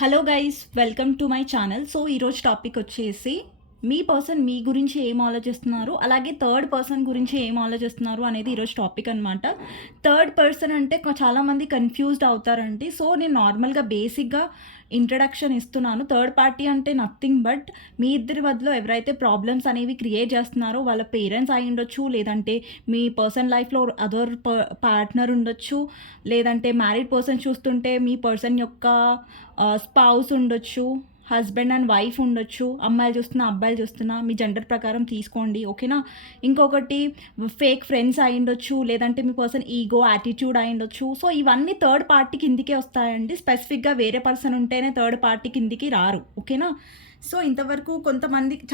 Hello guys, welcome to my channel. So ఈరోజు topic వచ్చేసి మీ person మీ గురించి ఏం ఆలోచిస్తున్నారు, అలాగే థర్డ్ పర్సన్ గురించి ఏం ఆలోచిస్తున్నారు అనేది ఈరోజు టాపిక్ అనమాట. థర్డ్ పర్సన్ అంటే చాలామంది కన్ఫ్యూజ్డ్ అవుతారండి. సో నేను నార్మల్గా బేసిక్గా ఇంట్రడక్షన్ ఇస్తున్నాను. థర్డ్ పార్టీ అంటే నథింగ్ బట్ మీ ఇద్దరి మధ్యలో ఎవరైతే ప్రాబ్లమ్స్ అనేవి క్రియేట్ చేస్తున్నారో వాళ్ళ పేరెంట్స్ అయి ఉండొచ్చు, లేదంటే మీ పర్సన్ లైఫ్లో అదర్ పార్ట్నర్ ఉండొచ్చు, లేదంటే మ్యారీడ్ పర్సన్ చూస్తుంటే మీ పర్సన్ యొక్క స్పౌస్ ఉండొచ్చు, హస్బెండ్ అండ్ వైఫ్ ఉండొచ్చు, అమ్మాయిలు చూస్తున్నా అబ్బాయిలు చూస్తున్నా మీ జెండర్ ప్రకారం తీసుకోండి, ఓకేనా. ఇంకొకటి ఫేక్ ఫ్రెండ్స్ అయి ఉండొచ్చు, లేదంటే మీ పర్సన్ ఈగో యాటిట్యూడ్ అయి ఉండొచ్చు. సో ఇవన్నీ థర్డ్ పార్టీ కిందికే వస్తాయండి. స్పెసిఫిక్గా వేరే పర్సన్ ఉంటేనే థర్డ్ పార్టీ కిందికి రారు, ఓకేనా. సో ఇంతవరకు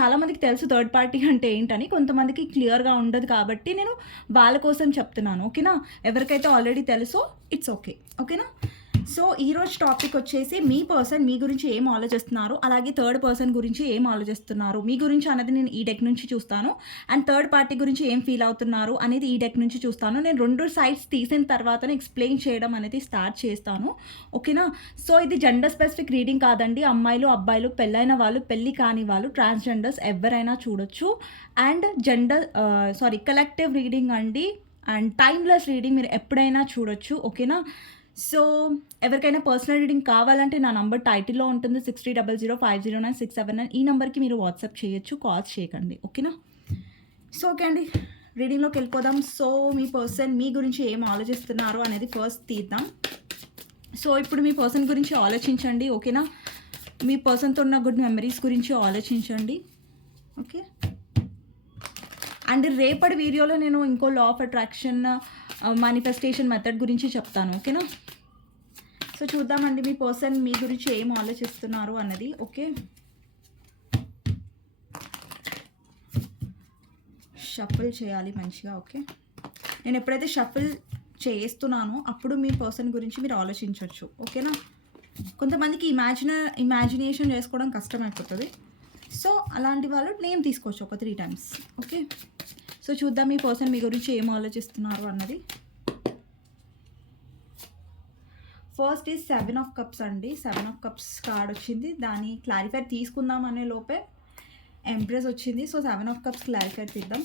చాలామందికి తెలుసు థర్డ్ పార్టీ అంటే ఏంటని, కొంతమందికి క్లియర్గా ఉండదు కాబట్టి నేను వాళ్ళ కోసం చెప్తున్నాను, ఓకేనా. ఎవరికైతే ఆల్రెడీ తెలుసో ఇట్స్ ఓకే, ఓకేనా. సో ఈరోజు టాపిక్ వచ్చేసి మీ పర్సన్ మీ గురించి ఏం ఆలోచిస్తున్నారు, అలాగే థర్డ్ పర్సన్ గురించి ఏం ఆలోచిస్తున్నారు మీ గురించి అనేది నేను ఈ డెక్ నుంచి చూస్తాను. అండ్ థర్డ్ పార్టీ గురించి ఏం ఫీల్ అవుతున్నారు అనేది ఈ డెక్ నుంచి చూస్తాను. నేను రెండు సైడ్స్ తీసిన తర్వాతనే ఎక్స్ప్లెయిన్ చేయడం అనేది స్టార్ట్ చేస్తాను, ఓకేనా. సో ఇది జెండర్ స్పెసిఫిక్ రీడింగ్ కాదండి. అమ్మాయిలు అబ్బాయిలు, పెళ్ళైన వాళ్ళు పెళ్ళి కాని వాళ్ళు, ట్రాన్స్జెండర్స్ ఎవరైనా చూడొచ్చు. అండ్ కలెక్టివ్ రీడింగ్ అండి. అండ్ టైమ్లెస్ రీడింగ్ మీరు ఎప్పుడైనా చూడొచ్చు, ఓకేనా. సో ఎవరికైనా పర్సనల్ రీడింగ్ కావాలంటే నా నంబర్ టైటిల్లో ఉంటుంది, 6300509679. ఈ నెంబర్కి మీరు వాట్సాప్ చేయొచ్చు, కాల్స్ చేయకండి, ఓకేనా. సో ఓకే అండి, రీడింగ్లోకి వెళ్ళిపోదాం. సో మీ పర్సన్ మీ గురించి ఏం ఆలోచిస్తున్నారు అనేది ఫస్ట్ తీద్దాం. సో ఇప్పుడు మీ పర్సన్ గురించి ఆలోచించండి, ఓకేనా. మీ పర్సన్తో ఉన్న గుడ్ మెమరీస్ గురించి ఆలోచించండి, ఓకే. అండ్ రేపటి వీడియోలో నేను ఇంకో law of attraction manifestation method గురించి చెప్తాను, ఓకేనా. సో చూద్దామండి మీ పర్సన్ మీ గురించి ఏం ఆలోచిస్తున్నారు అన్నది, ఓకే. షఫుల్ చేయాలి మంచిగా, ఓకే. నేను ఎప్పుడైతే షఫుల్ చేస్తున్నానో అప్పుడు మీ పర్సన్ గురించి మీరు ఆలోచించవచ్చు, ఓకేనా. కొంతమందికి ఇమాజినేషన్ చేసుకోవడం కష్టమైపోతుంది. సో అలాంటి వాళ్ళు నేమ్ తీసుకోవచ్చు ఒక 3 times, ఓకే. సో చూద్దాం మీ పర్సన్ మీ గురించి ఏం ఆలోచిస్తున్నారు అన్నది. ఫస్ట్ ఈజ్ 7 of Cups అండి. 7 of Cups కార్డ్ వచ్చింది. దాని క్లారిఫైర్ తీసుకుందాం అనే లోపే ఎంప్రెస్ వచ్చింది. సో 7 of Cups క్లారిఫైర్ తీద్దాం.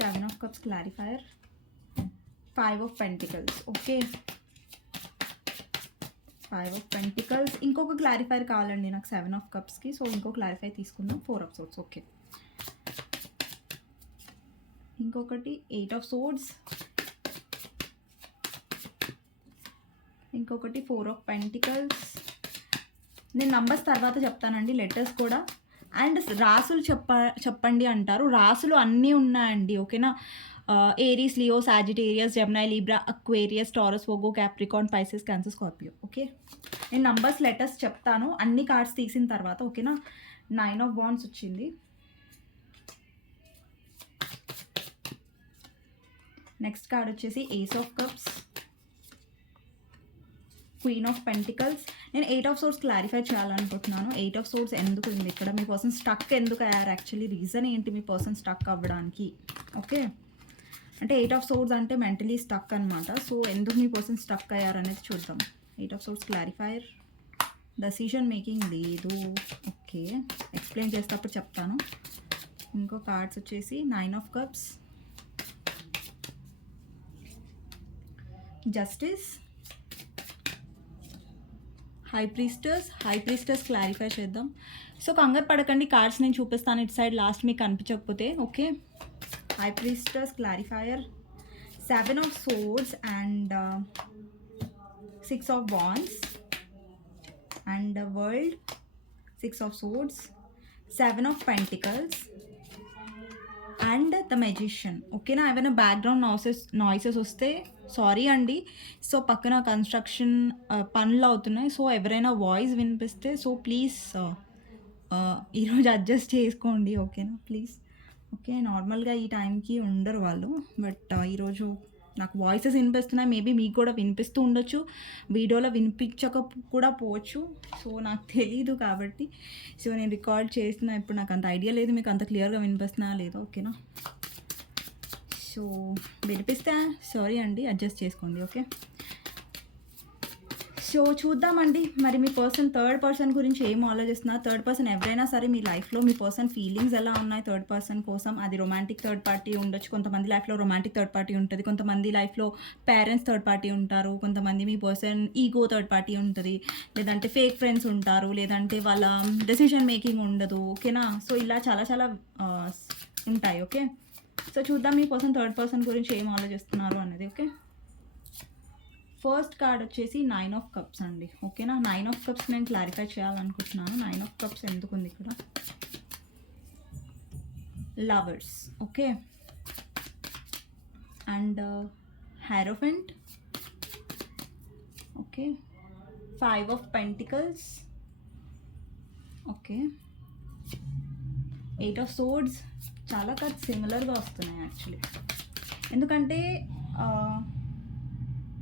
7 of Cups clarifier, 5 of Pentacles, okay. 5 of Pentacles. ఇంకొక క్లారిఫైర్ కావాలండి నాకు 7 of Cupsకి. సో ఇంకో క్లారిఫై తీసుకుందాం. 4 of Swords, ఓకే. ఇంకొకటి 8 of Swords, ఇంకొకటి 4 of Pentacles. నేను నంబర్స్ తర్వాత చెప్తానండి, లెటర్స్ కూడా. అండ్ రాసులు చెప్పండి అంటారు. రాసులు అన్నీ ఉన్నాయండి, ఓకేనా. Aries, Leo, Sagittarius, Gemini, Libra, Aquarius, taurus, Vogo, Capricorn, Pisces, cancer, Scorpio, okay. నేను నంబర్స్ లెటర్స్ చెప్తాను అన్ని కార్డ్స్ తీసిన తర్వాత, ఓకేనా. 9 of Wands వచ్చింది. నెక్స్ట్ కార్డ్ వచ్చేసి ace of cups, queen of pentacles. నేను 8 of Swords క్లారిఫై చేయాలనుకుంటున్నాను. 8 of Swords ఎందుకు ఉంది ఇక్కడ, మీ పర్సన్ స్టక్ ఎందుకు అయ్యారు, యాక్చువల్లీ రీజన్ ఏంటి మీ పర్సన్ స్టక్ అవ్వడానికి, ఓకే. అంటే 8 of Swords అంటే మెంటలీ స్టక్ అనమాట. సో ఎందుకు మీ పర్సన్ స్టక్ అయ్యారు అనేది చూద్దాం. 8 of Swords clarifier, decision making లేదు, ఓకే. ఎక్స్ప్లెయిన్ చేసేటప్పుడు చెప్తాను. ఇంకో కార్డ్స్ వచ్చేసి 9 of Cups, justice, high priestess clarify చేద్దాం. సో కంగారు పడకండి, కార్డ్స్ నేను చూపిస్తాను ఇటు సైడ్ లాస్ట్ మీకు కనిపించకపోతే, okay. High priestess clarifier, 7 of Swords and 6 of Wands and world, 6 of Swords, 7 of Pentacles and the magician, ఓకేనా. ఏమైనా బ్యాక్గ్రౌండ్ నాయిసెస్ వస్తే సారీ అండి. సో పక్కన కన్స్ట్రక్షన్ పనులు అవుతున్నాయి. సో ఎవరైనా వాయిస్ వినిపిస్తే సో ప్లీజ్ ఈరోజు అడ్జస్ట్ చేసుకోండి, ఓకేనా, ప్లీజ్, ఓకే. నార్మల్గా ఈ టైంకి ఉండరు వాళ్ళు, బట్ ఈరోజు నాకు వాయిసెస్ వినిపిస్తున్నాయి. మేబీ మీకు కూడా వినిపిస్తూ ఉండొచ్చు, వీడియోలో వినిపించక కూడా పోవచ్చు. సో నాకు తెలీదు కాబట్టి సో నేను రికార్డ్ చేస్తున్నా. ఇప్పుడు నాకు అంత ఐడియా లేదు మీకు అంత క్లియర్గా వినిపిస్తున్నా లేదో, ఓకేనా. సో వినిపిస్తే సారీ అండి, అడ్జస్ట్ చేసుకోండి, ఓకే. సో చూద్దామండి మరి మీ థర్డ్ పర్సన్ గురించి ఏం ఆలోచిస్తున్నారు. థర్డ్ పర్సన్ ఎవరైనా సరే మీ లైఫ్లో మీ పర్సన్ ఫీలింగ్స్ ఎలా ఉన్నాయి థర్డ్ పర్సన్ కోసం. అది రొమాంటిక్ థర్డ్ పార్టీ ఉండొచ్చు, కొంతమంది లైఫ్లో రొమాంటిక్ థర్డ్ పార్టీ ఉంటుంది, కొంతమంది లైఫ్లో పేరెంట్స్ థర్డ్ పార్టీ ఉంటారు, కొంతమంది మీ పర్సన్ ఈగో థర్డ్ పార్టీ ఉంటుంది, లేదంటే ఫేక్ ఫ్రెండ్స్ ఉంటారు, లేదంటే వాళ్ళ డెసిషన్ మేకింగ్ ఉండదు. ఓకేనా. సో ఇలా చాలా చాలా ఉంటాయి. ఓకే. సో చూద్దాం మీ థర్డ్ పర్సన్ గురించి ఏం ఆలోచిస్తున్నారు అన్నది. ఓకే. ఫస్ట్ కార్డ్ వచ్చేసి 9 ఆఫ్ కప్స్ అండి. ఓకేనా. 9 ఆఫ్ కప్స్ నేను క్లారిఫై చేయాలనుకుంటున్నాను. 9 ఆఫ్ కప్స్ ఎందుకు ఉంది ఇక్కడ. Lovers. Okay. And hierophant. Okay. 5 of pentacles. Okay. 8 of swords. చాలా కార్డ్స్ సిమిలర్గా వస్తున్నాయి యాక్చువల్లీ, ఎందుకంటే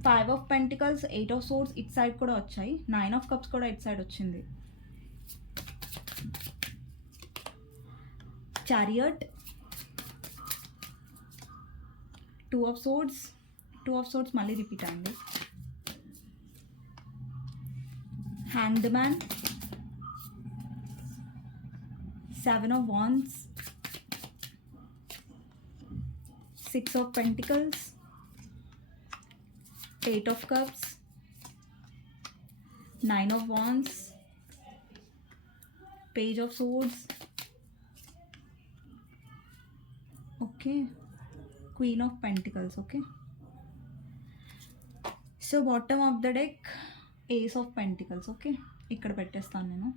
5 of pentacles, 8 of swords it side కూడా వచ్చాయి, 9 ఆఫ్ కప్స్ కూడా ఇట్ సైడ్ వచ్చింది. Chariot. 2 of swords. 2 of swords మళ్ళీ రిపీట్ అయింది. Hanged man. 7 of wands. 6 of pentacles. 8 of cups, 9 of wands, page of swords, okay, queen of pentacles. Okay, so bottom of the deck, ace of pentacles. Okay, ఇక్కడ పెట్టేస్తాను నేను.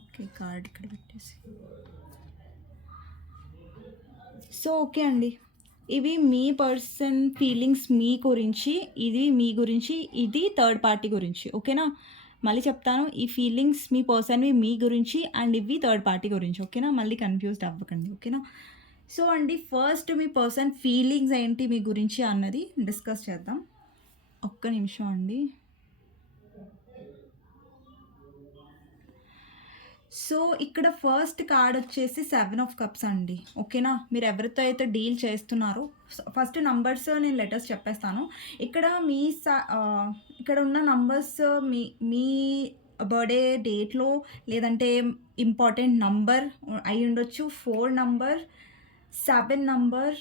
Okay, card ఇక్కడ పెట్టేసి. So okay అండి, ఇవి మీ person feelings మీ గురించి, ఇది మీ గురించి, ఇది థర్డ్ పార్టీ గురించి. ఓకేనా. మళ్ళీ చెప్తాను, ఈ ఫీలింగ్స్ మీ పర్సన్వి మీ గురించి అండ్ ఇవి థర్డ్ పార్టీ గురించి. ఓకేనా. మళ్ళీ కన్ఫ్యూజ్డ్ అవ్వకండి. ఓకేనా. సో అండి, ఫస్ట్ మీ పర్సన్ ఫీలింగ్స్ ఏంటి మీ గురించి అన్నది డిస్కస్ చేద్దాం. ఒక్క నిమిషం అండి. సో ఇక్కడ ఫస్ట్ కార్డ్ వచ్చేసి 7 ఆఫ్ కప్స్ అండి. ఓకేనా. మీరు ఎవరితో అయితే డీల్ చేస్తున్నారో, ఫస్ట్ నంబర్స్ నేను లెటర్స్ చెప్పేస్తాను. ఇక్కడ ఇక్కడ ఉన్న నంబర్స్ మీ బర్త్డే డేట్లో, లేదంటే ఇంపార్టెంట్ నంబర్ అయి ఉండొచ్చు. 4 number, 7 number,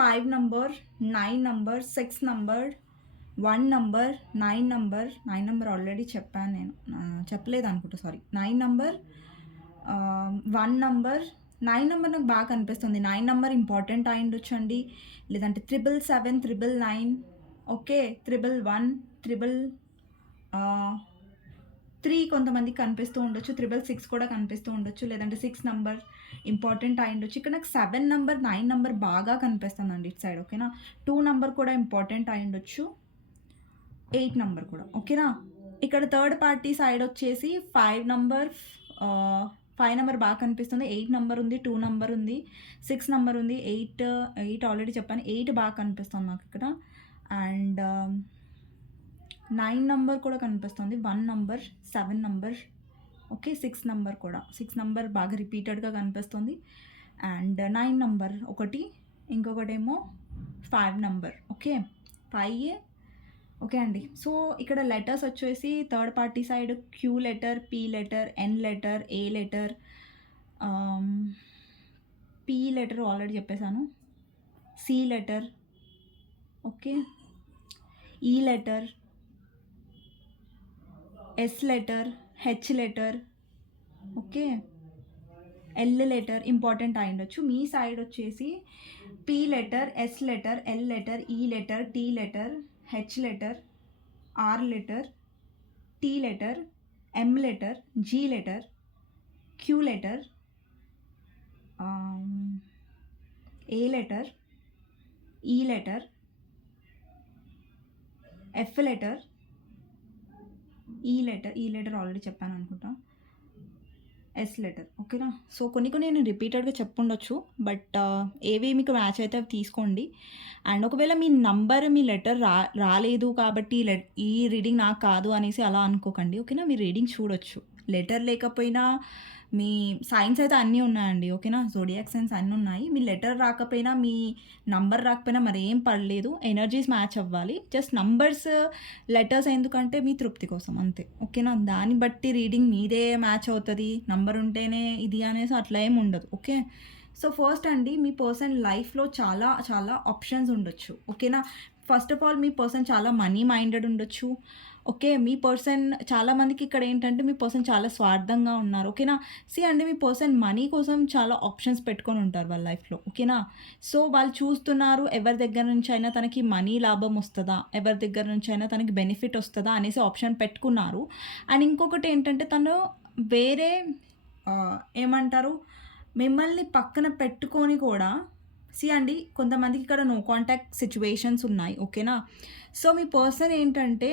5 number, 9 number, 6 number, 1 number, 9 number. 9 number already చెప్పాను నేను, చెప్పలేదు అనుకుంటా, సారీ. 9 number, 1 number. 9 నంబర్ నాకు బాగా కనిపిస్తుంది. 9 నంబర్ ఇంపార్టెంట్ అయి ఉండొచ్చండి, లేదంటే 777, 999. ఓకే. 111, 3 కొంతమందికి కనిపిస్తూ ఉండొచ్చు. 666 కూడా కనిపిస్తూ ఉండొచ్చు, లేదంటే 6 నంబర్ ఇంపార్టెంట్ అయి ఉండొచ్చు. ఇక్కడ నాకు 7 నంబర్, 9 నంబర్ బాగా కనిపిస్తుందండి ఇటు సైడ్. ఓకేనా. 2 నంబర్ కూడా ఇంపార్టెంట్ అయి ఉండొచ్చు, 8 నంబర్ కూడా. ఓకేనా. ఇక్కడ థర్డ్ పార్టీ సైడ్ వచ్చేసి 5 నంబర్ బాగా కనిపిస్తుంది. 8 నంబర్ ఉంది, 2 నంబర్ ఉంది, 6 నంబర్ ఉంది, 8 ఆల్రెడీ చెప్పాను. 8 బాగా కనిపిస్తుంది నాకు ఇక్కడ. అండ్ 9 నంబర్ కూడా కనిపిస్తుంది, 1 నంబర్, 7 నంబర్. ఓకే. 6 నంబర్ కూడా, 6 నంబర్ బాగా రిపీటెడ్గా కనిపిస్తుంది. అండ్ 9 నంబర్ ఒకటి, ఇంకొకటేమో 5 నంబర్. ఓకే. 5. ఓకే అండి. సో ఇక్కడ లెటర్స్ వచ్చేసి third party side Q letter, P letter, N letter, A letter, P letter already చెప్పేశాను, C letter. Okay. E letter, S letter, H letter. Okay. L letter important అయి ఉండొచ్చు. మీ side వచ్చేసి P letter, S letter, L letter, E letter, T letter, H letter, R letter, T letter, M letter, G letter, Q letter, A letter, E letter, F letter, E letter already చెప్పాను అనుకుంటా, S letter. ఓకేనా. So కొన్ని నేను రిపీటెడ్గా చెప్పుండొచ్చు, but ఏవి మీకు match అయితే అవి తీసుకోండి. అండ్ ఒకవేళ మీ నంబర్, మీ లెటర్ రాలేదు కాబట్టి ఈ రీడింగ్ నాకు కాదు అనేసి అలా అనుకోకండి. ఓకేనా. మీరు రీడింగ్ చూడొచ్చు, లెటర్ లేకపోయినా మీ సైన్స్ అయితే అన్నీ ఉన్నాయండి. ఓకేనా? జోడియాక్ సైన్స్ అన్నీ ఉన్నాయి. మీ లెటర్ రాకపోయినా, మీ నంబర్ రాకపోయినా మరేం పర్లేదు. ఎనర్జీస్ మ్యాచ్ అవ్వాలి. జస్ట్ నంబర్స్, లెటర్స్ ఎందుకంటే మీ తృప్తి కోసం అంతే. ఓకేనా? దాన్ని బట్టి రీడింగ్ మీదే మ్యాచ్ అవుతది. నంబర్ ఉంటేనే ఇది అనేసి అట్లా ఏమి ఉండదు. ఓకే. సో, ఫస్ట్ అండి మీ పర్సన్ లైఫ్‌లో చాలా చాలా ఆప్షన్స్ ఉండొచ్చు. ఓకేనా? First of all me person చాలా మనీ మైండెడ్ ఉండొచ్చు. ఓకే. మీ పర్సన్ చాలా మందికి ఇక్కడ ఏంటంటే మీ పర్సన్ చాలా స్వార్థంగా ఉన్నారు. ఓకేనా? అండి మీ పర్సన్ మనీ కోసం చాలా ఆప్షన్స్ పెట్టుకొని ఉంటారు వాళ్ళ లైఫ్‌లో. ఓకేనా? సో, వాళ్ళు చూస్తున్నారు ఎవరి దగ్గర నుంచైనా తనకి మనీ లాభం వస్తదా? ఎవరి దగ్గర నుంచైనా తనకి బెనిఫిట్ వస్తదా? అనేసి ఆప్షన్ పెట్టుకున్నారు. అండ్ ఇంకొకటి ఏంటంటే తను వేరే ఏమంటారు? మిమ్మల్ని పక్కన పెట్టుకొని కూడా అండి కొంతమందికి ఇక్కడ నో కాంటాక్ట్ సిట్యుయేషన్స్ ఉన్నాయి. ఓకేనా? సో, మీ పర్సన్ ఏంటంటే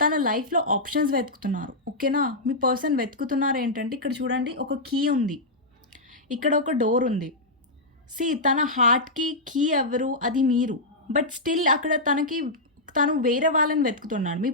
తన లైఫ్‌లో ఆప్షన్స్ వెతుకుతున్నారు. ఓకేనా? మీ పర్సన్ వెతుకుతున్నారు ఏంటంటే ఇక్కడ చూడండి ఒక కీ ఉంది. ఇక్కడ ఒక డోర్ ఉంది. తన హార్ట్‌కి కీ ఎవరు? అది మీరు. బట్ స్టిల్ అక్కడ తను వేరే వాళ్ళని వెతుకుతున్నాడు. మీ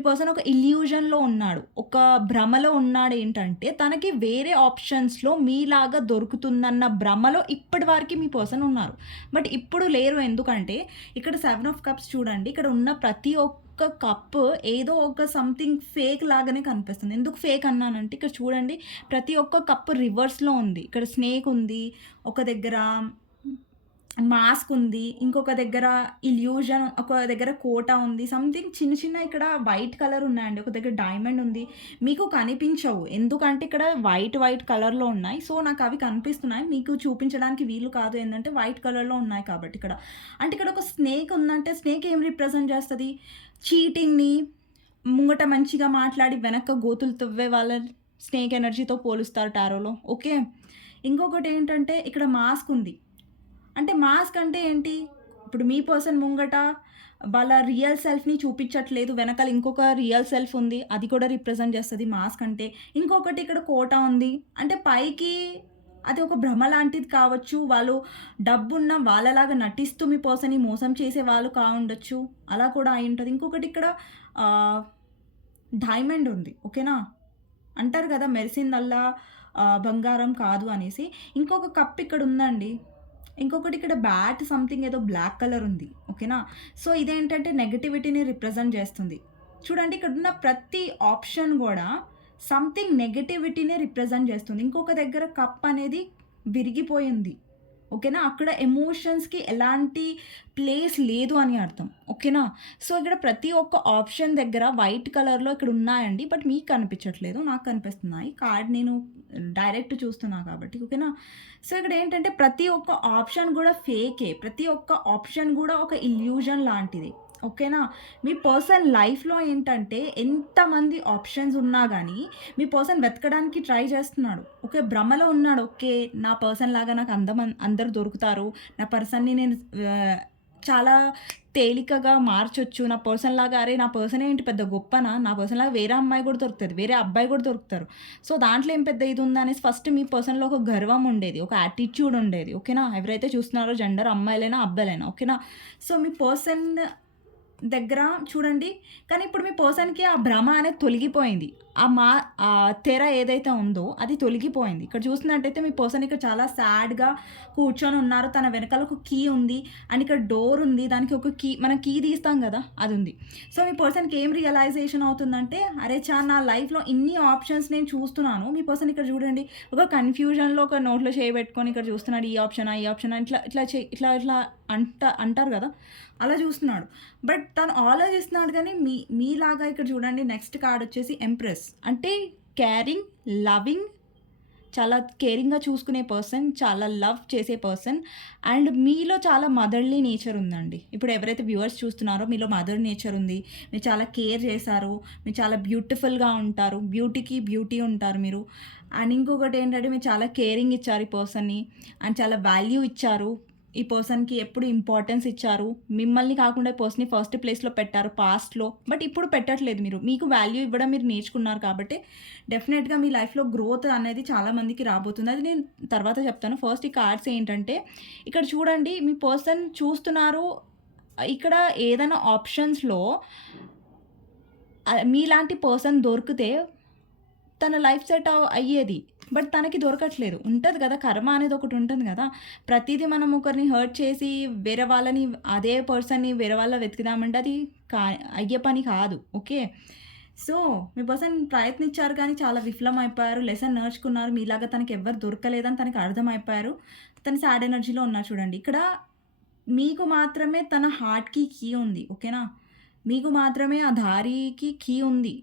పర్సన్ ఒక ఇల్యూజన్‌లో ఉన్నాడు. ఒక భ్రమలో ఉన్నాడేంటంటే, తనకి వేరే ఆప్షన్స్‌లో మీలాగా దొరుకుతుందన్న భ్రమలో ఇప్పటి వరకి మీ పర్సన్ ఉన్నారు. బట్ ఇప్పుడు లేరు. ఎందుకంటే, ఇక్కడ 7 ఆఫ్ కప్స్ చూడండి. ఇక్కడ ఉన్న ప్రతి ఒక్క కప్ ఏదో ఒక సంథింగ్ ఫేక్ లాగానే కనిపిస్తుంది. ఎందుకు ఫేక్ అన్నానంటే, ఇక్కడ చూడండి ప్రతి ఒక్క కప్ రివర్స్‌లో ఉంది. ఇక్కడ స్నేక్ ఉంది. ఒక దగ్గర మాస్క్ ఉంది. ఇంకొక దగ్గర ఇల్యూజన్, ఒక దగ్గర కోట ఉంది. సంథింగ్ చిన్న చిన్న ఇక్కడ వైట్ కలర్ ఉన్నాయండి. ఒక దగ్గర డైమండ్ ఉంది. మీకు కనిపించవు. ఎందుకంటే ఇక్కడ వైట్ కలర్‌లో ఉన్నాయి. సో, నాకు అవి కనిపిస్తున్నాయి. మీకు చూపించడానికి వీలు కాదు. ఏందంటే వైట్ కలర్‌లో ఉన్నాయి కాబట్టి ఇక్కడ. అంటే ఇక్కడ ఒక స్నేక్ ఉందంటే స్నేక్ ఏం రిప్రజెంట్ చేస్తది? చీటింగ్‌ని, ముంగట మంచిగా మాట్లాడి వెనక గోతులు తవ్వే వాళ్ళ స్నేక్ ఎనర్జీతో పోలుస్తారు టారోలో. ఓకే. ఇంకొకటి ఏంటంటే ఇక్కడ మాస్క్ ఉంది. అంటే మాస్క్ అంటే ఏంటి? ఇప్పుడు మీ పర్సన్ ముంగట వాళ్ళ రియల్ సెల్ఫ్‌ని చూపించట్లేదు. వెనకాల ఇంకొక రియల్ సెల్ఫ్ ఉంది. అది కూడా రిప్రజెంట్ చేస్తది మాస్క్ అంటే. ఇంకొకటి ఇక్కడ కోట ఉంది. అంటే పైకి అది ఒక భ్రమ లాంటిది కావచ్చు. వాళ్ళు డబ్బున్న వాళ్ళలాగా నటిస్తూ మీ పర్సన్‌ని మోసం చేసే వాళ్ళు కావుండొచ్చు. అలా కూడా అయ్యుంటది. ఇంకొకటి ఇక్కడ ఆహ్, డైమండ్ ఉంది. ఓకేనా? అంటారు కదా! మెరిసిందల్లా బంగారం కాదు అనేసి. ఇంకొక కప్ ఇక్కడ ఉందండి. ఇంకొకటి ఇక్కడ బ్యాట్ సంథింగ్ ఏదో బ్లాక్ కలర్ ఉంది. ఓకేనా? సో, ఇదేంటంటే నెగటివిటీని రిప్రజెంట్ చేస్తుంది. చూడండి ఇక్కడున్న ప్రతి ఆప్షన్ గూడా సంథింగ్ నెగటివిటీని రిప్రజెంట్ చేస్తుంది. ఇంకొక దగ్గర కప్ అనేది విరిగిపోయింది. ఓకేనా? అక్కడ ఎమోషన్స్‌కి ఎలాంటి ప్లేస్ లేదు అని అర్థం. ఓకేనా? సో, ఇక్కడ ప్రతి ఒక్క ఆప్షన్ దగ్గర వైట్ కలర్‌లో ఇక్కడ ఉన్నాయండి. బట్ మీకు కనిపించట్లేదు. నాకు కనిపిస్తున్నాయి. కార్డ్ నేను డైరెక్ట్ చూస్తున్నా కాబట్టి. ఓకేనా? సో, ఇక్కడ ఏంటంటే ప్రతి ఒక్క ఆప్షన్ గూడా ఫేకే. ప్రతి ఒక్క ఆప్షన్ గూడా ఒక ఇల్యూజన్ లాంటిది. ఓకేనా? మీ పర్సన్ లైఫ్‌లో ఏంటంటే ఎంతమంది ఆప్షన్స్ ఉన్నా గానీ, మీ పర్సన్ వెతకడానికి ట్రై చేస్తున్నాడు. ఓకే. భ్రమలో ఉన్నాడు. ఓకే. నా పర్సన్ లాగా నాకు అందరూ దొరుకుతారు. నా పర్సన్‌ని నేను చాలా తేలికగా మార్చొచ్చు. నా పర్సన్ లాగా అరే! నా పర్సన్ ఏంటి పెద్ద గొప్పనా? నా పర్సన్ లాగా వేరే అమ్మాయి కూడా దొరుకుతది. వేరే అబ్బాయి కూడా దొరుకుతారు. సో, దాంట్లో ఏం పెద్ద ఇది ఉందనేసి ఫస్ట్ మీ పర్సన్‌లో ఒక గర్వం ఉండేది. ఒక యాటిట్యూడ్ ఉండేది. ఓకేనా? ఎవరైతే చూస్తున్నారో జెండర్ అమ్మాయిలైనా, అబ్బాయిలైనా. ఓకేనా? సో, మీ పర్సన్ దగ్గర చూడండి. కానీ ఇప్పుడు మీ పర్సన్‌కి ఆ భ్రమ అనేది తొలగిపోయింది. ఆ తెర ఏదైతే ఉందో అది తొలగిపోయింది. ఇక్కడ చూస్తున్నట్టయితే మీ పర్సన్ ఇక్కడ చాలా సాడ్‌గా కూర్చొని ఉన్నారు. తన వెనకాల ఒక కీ ఉంది. అండ్ ఇక్కడ డోర్ ఉంది. దానికి ఒక కీ మనం కీ తీస్తాం గదా! అదుంది. సో, మీ పర్సన్‌కి ఏం రియలైజేషన్ అవుతుందంటే, అరే నా లైఫ్‌లో ఇన్ని ఆప్షన్స్ నేను చూస్తున్నాను. మీ పర్సన్ ఇక్కడ చూడండి. ఒక కన్‌ఫ్యూజన్‌లో ఒక నోట్లో చేయి పెట్టుకొని ఇక్కడ చూస్తున్నాడు. ఈ ఆప్షనా? ఈ ఆప్షనా? ఇట్లా అంటారు గదా! అలా చూస్తున్నాడు. బట్ తను ఆలోచిస్తున్నాడు కానీ మీలాగా ఇక్కడ చూడండి నెక్స్ట్ కార్డ్ వచ్చేసి ఎంప్రెస్. అంటే కేరింగ్, లవింగ్, చాలా కేరింగ్‌గా చూసుకునే పర్సన్, చాలా లవ్ చేసే పర్సన్ అండ్ మీలో చాలా మదర్‌లీ నేచర్ ఉందండి. ఇప్పుడు ఎవరైతే వ్యూవర్స్ చూస్తున్నారో మీలో మదర్ నేచర్ ఉంది. మీరు చాలా కేర్ చేశారు. మీరు చాలా బ్యూటిఫుల్‌గా ఉంటారు. బ్యూటీకి బ్యూటీ ఉంటారు మీరు. అండ్ ఇంకొకటి ఏంటంటే మీరు చాలా కేరింగ్ ఇచ్చారు ఈ పర్సన్‌ని అండ్ చాలా వాల్యూ ఇచ్చారు. ఈ పర్సన్‌కి ఎప్పుడు ఇంపార్టెన్స్ ఇచ్చారు. మిమ్మల్ని కాకుండా ఈ పర్సన్‌ని ఫస్ట్ ప్లేస్‌లో పెట్టారు పాస్ట్‌లో. బట్ ఇప్పుడు పెట్టట్లేదు మీరు. మీకు వాల్యూ ఇవ్వడం మీరు నేర్చుకున్నారు కాబట్టి డెఫినెట్‌గా మీ లైఫ్‌లో గ్రోత్ అనేది చాలా మందికి రాబోతుంది. అది నేను తర్వాత చెప్తాను. ఫస్ట్ ఈ కార్డ్స్ ఏంటంటే ఇక్కడ చూడండి మీ పర్సన్ చూస్తున్నారు. ఇక్కడ ఏదైనా ఆప్షన్స్‌లో మీలాంటి పర్సన్ దొరికితే తన లైఫ్ సెట్ అయ్యేది. బట్ తనకి దొరకట్లేదు. ఉంటది కదా! కర్మ అనేది ఒకటి ఉంటుంది గదా! ప్రతీదీ మనం ఒకరిని హర్ట్ చేసి వేరే వాళ్ళని అదే పర్సన్‌ని వేరే వాళ్ళ వెతుకుదామంటే అది కా అయ్యే పని కాదు. ఓకే. సో, మీ పర్సన్ ప్రయత్నించారు కానీ చాలా విఫలమైపోయారు. లెసన్ నేర్చుకున్నారు. మీలాగా తనకెవ్వరు దొరకలేదని తనకి అర్థమైపోయారు. తను సాడ్ ఎనర్జీలో ఉన్నారు చూడండి. ఇక్కడ మీకు మాత్రమే తన హార్ట్‌కి కీ ఉంది. ఓకేనా? మీకు మాత్రమే ఆ దారికి కీ ఉంది.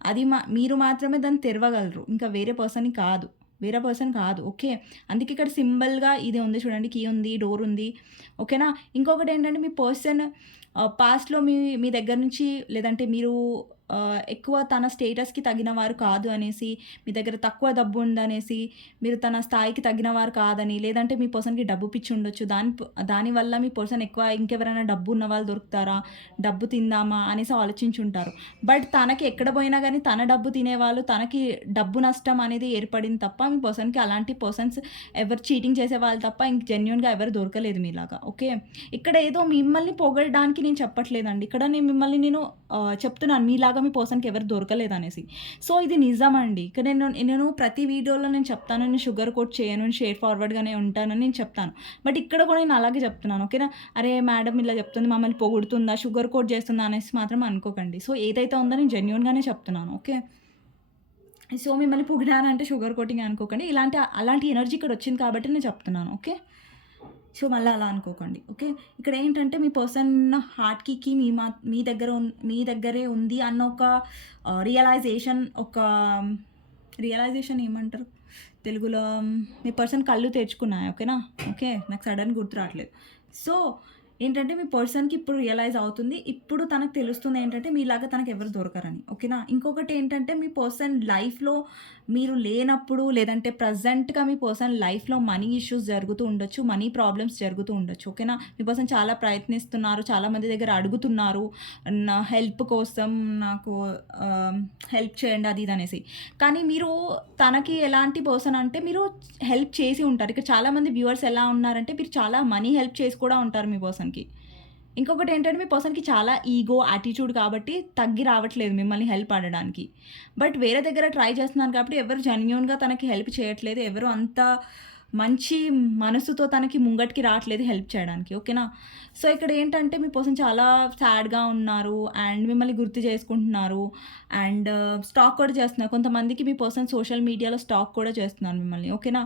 అది మీరు మాత్రమే దాన్ని తెరవగలరు. ఇంకా వేరే పర్సన్‌ని కాదు. వేరే పర్సన్ కాదు. ఓకే. అందుకే ఇక్కడ సింబల్‌గా ఇది ఉంది చూడండి. కీ ఉంది, డోర్ ఉంది. ఓకేనా? ఇంకొకటేంటంటే మీ పర్సన్ పాస్ట్‌లో మీ మీ దగ్గర నుంచి లేదంటే మీరు ఎక్కువ తన స్టేటస్‌కి తగిన వారు కాదు అనేసి, మీ దగ్గర తక్కువ డబ్బు ఉందనేసి, మీరు తన స్థాయికి తగిన వారు కాదని, లేదంటే మీ పర్సన్‌కి డబ్బు పిచ్చి ఉండొచ్చు. దానివల్ల మీ పర్సన్ ఎక్కువ ఇంకెవరైనా డబ్బు ఉన్న వాళ్ళు దొరుకుతారా? డబ్బు తిందామా? అనేసి ఆలోచించుంటారు. బట్ తనకి ఎక్కడ పోయినా గానీ తన డబ్బు తినేవాళ్ళు, తనకి డబ్బు నష్టం అనేది ఏర్పడింది తప్ప, మీ పర్సన్‌కి అలాంటి పర్సన్స్ ఎవరు చీటింగ్ చేసేవాళ్ళు తప్ప ఇంక జెన్యూన్‌గా ఎవరు దొరకలేదు మీలాగా. ఓకే. ఇక్కడ ఏదో మిమ్మల్ని పొగడడానికి నేను చెప్పట్లేదండి. ఇక్కడ నేను చెప్తున్నాను మీలాగా మీ పర్సన్‌కి ఎవరు దొరకలేదనేసి. సో, ఇది నిజమండి. ఇక్కడ నేను ప్రతి వీడియోలో నేను చెప్తాను. నేను షుగర్ కోట్ చేయను. నేను స్ట్రెయిట్ ఫార్వర్డ్‌గానే ఉంటానని నేను చెప్తాను. బట్ ఇక్కడ కూడా నేను అలాగే చెప్తున్నాను. ఓకేనా? అరే! మేడం ఇలా చెప్తుంది, మమ్మల్ని పొగుడుతుందా, షుగర్ కోట్ చేస్తుందా అనేసి మాత్రం అనుకోకండి. సో, ఏదైతే ఉందో నేను జెన్యూన్‌గానే చెప్తున్నాను. ఓకే. సో, మిమ్మల్ని పొగిడానంటే షుగర్ కోటింగ్ అనుకోకండి. అలాంటి ఎనర్జీ ఇక్కడొచ్చింది కాబట్టి నేను చెప్తున్నాను. ఓకే. సో, మళ్ళీ అలా అనుకోకండి. ఓకే. ఇక్కడ ఏంటంటే మీ పర్సన్ హార్ట్‌కి కీ మీ మీ దగ్గరే ఉంది అన్న ఒక రియలైజేషన్ ఏమంటారు తెలుగులో? మీ పర్సన్ కళ్ళు తెరుచుకున్నాయి. ఓకేనా? ఓకే. నాకు సడెన్‌గా గుర్తు రావట్లేదు. సో, ఏంటంటే మీ పర్సన్‌కి ఇప్పుడు రియలైజ్ అవుతుంది. ఇప్పుడు తనకు తెలుస్తుంది ఏంటంటే మీలాగా తనకెవరు దొరకరని. ఓకేనా? ఇంకొకటి ఏంటంటే మీ పర్సన్ లైఫ్‌లో మీరు లేనప్పుడు లేదంటే ప్రెజెంట్‌గా మీ పర్సన్ లైఫ్‌లో మనీ ఇష్యూస్ జరుగుతూ ఉండొచ్చు. మనీ ప్రాబ్లమ్స్ జరుగుతూ ఉండొచ్చు. ఓకేనా? మీ పర్సన్ చాలా ప్రయత్నిస్తున్నారు. చాలా మంది దగ్గర అడుగుతున్నారు. నా హెల్ప్ కోసం నాకు హెల్ప్ చేయండి అది ఇది అనేసి. కానీ మీరు తనకి ఎలాంటి పర్సన్ అంటే మీరు హెల్ప్ చేసి ఉంటారు. ఇక్కడ చాలామంది వ్యూవర్స్ ఎలా ఉన్నారంటే మీరు చాలా మనీ హెల్ప్ చేసి కూడా ఉంటారు మీ పర్సన్‌కి. ఇంకొకటేంటంటే మీ పర్సన్‌కి చాలా ఈగో, యాటిట్యూడ్ కాబట్టి తగ్గి రావట్లేదు మిమ్మల్ని హెల్ప్ అడగడానికి. బట్ వేరే దగ్గర ట్రై చేస్తున్నారు కాబట్టి ఎవరు జెన్యూన్‌గా తనకి హెల్ప్ చేయట్లేదు. ఎవరు అంత మంచి మనసుతో తనకి ముంగటికి రావట్లేదు హెల్ప్ చేయడానికి. ఓకేనా? సో, ఇక్కడ ఏంటంటే మీ పర్సన్ చాలా సాడ్‌గా ఉన్నారు అండ్ మిమ్మల్ని గుర్తు చేసుకుంటున్నారు అండ్ స్టాక్ కూడా చేస్తున్నారు. కొంతమందికి మీ పర్సన్ సోషల్ మీడియాలో స్టాక్ కూడా చేస్తున్నారు మిమ్మల్ని. ఓకేనా?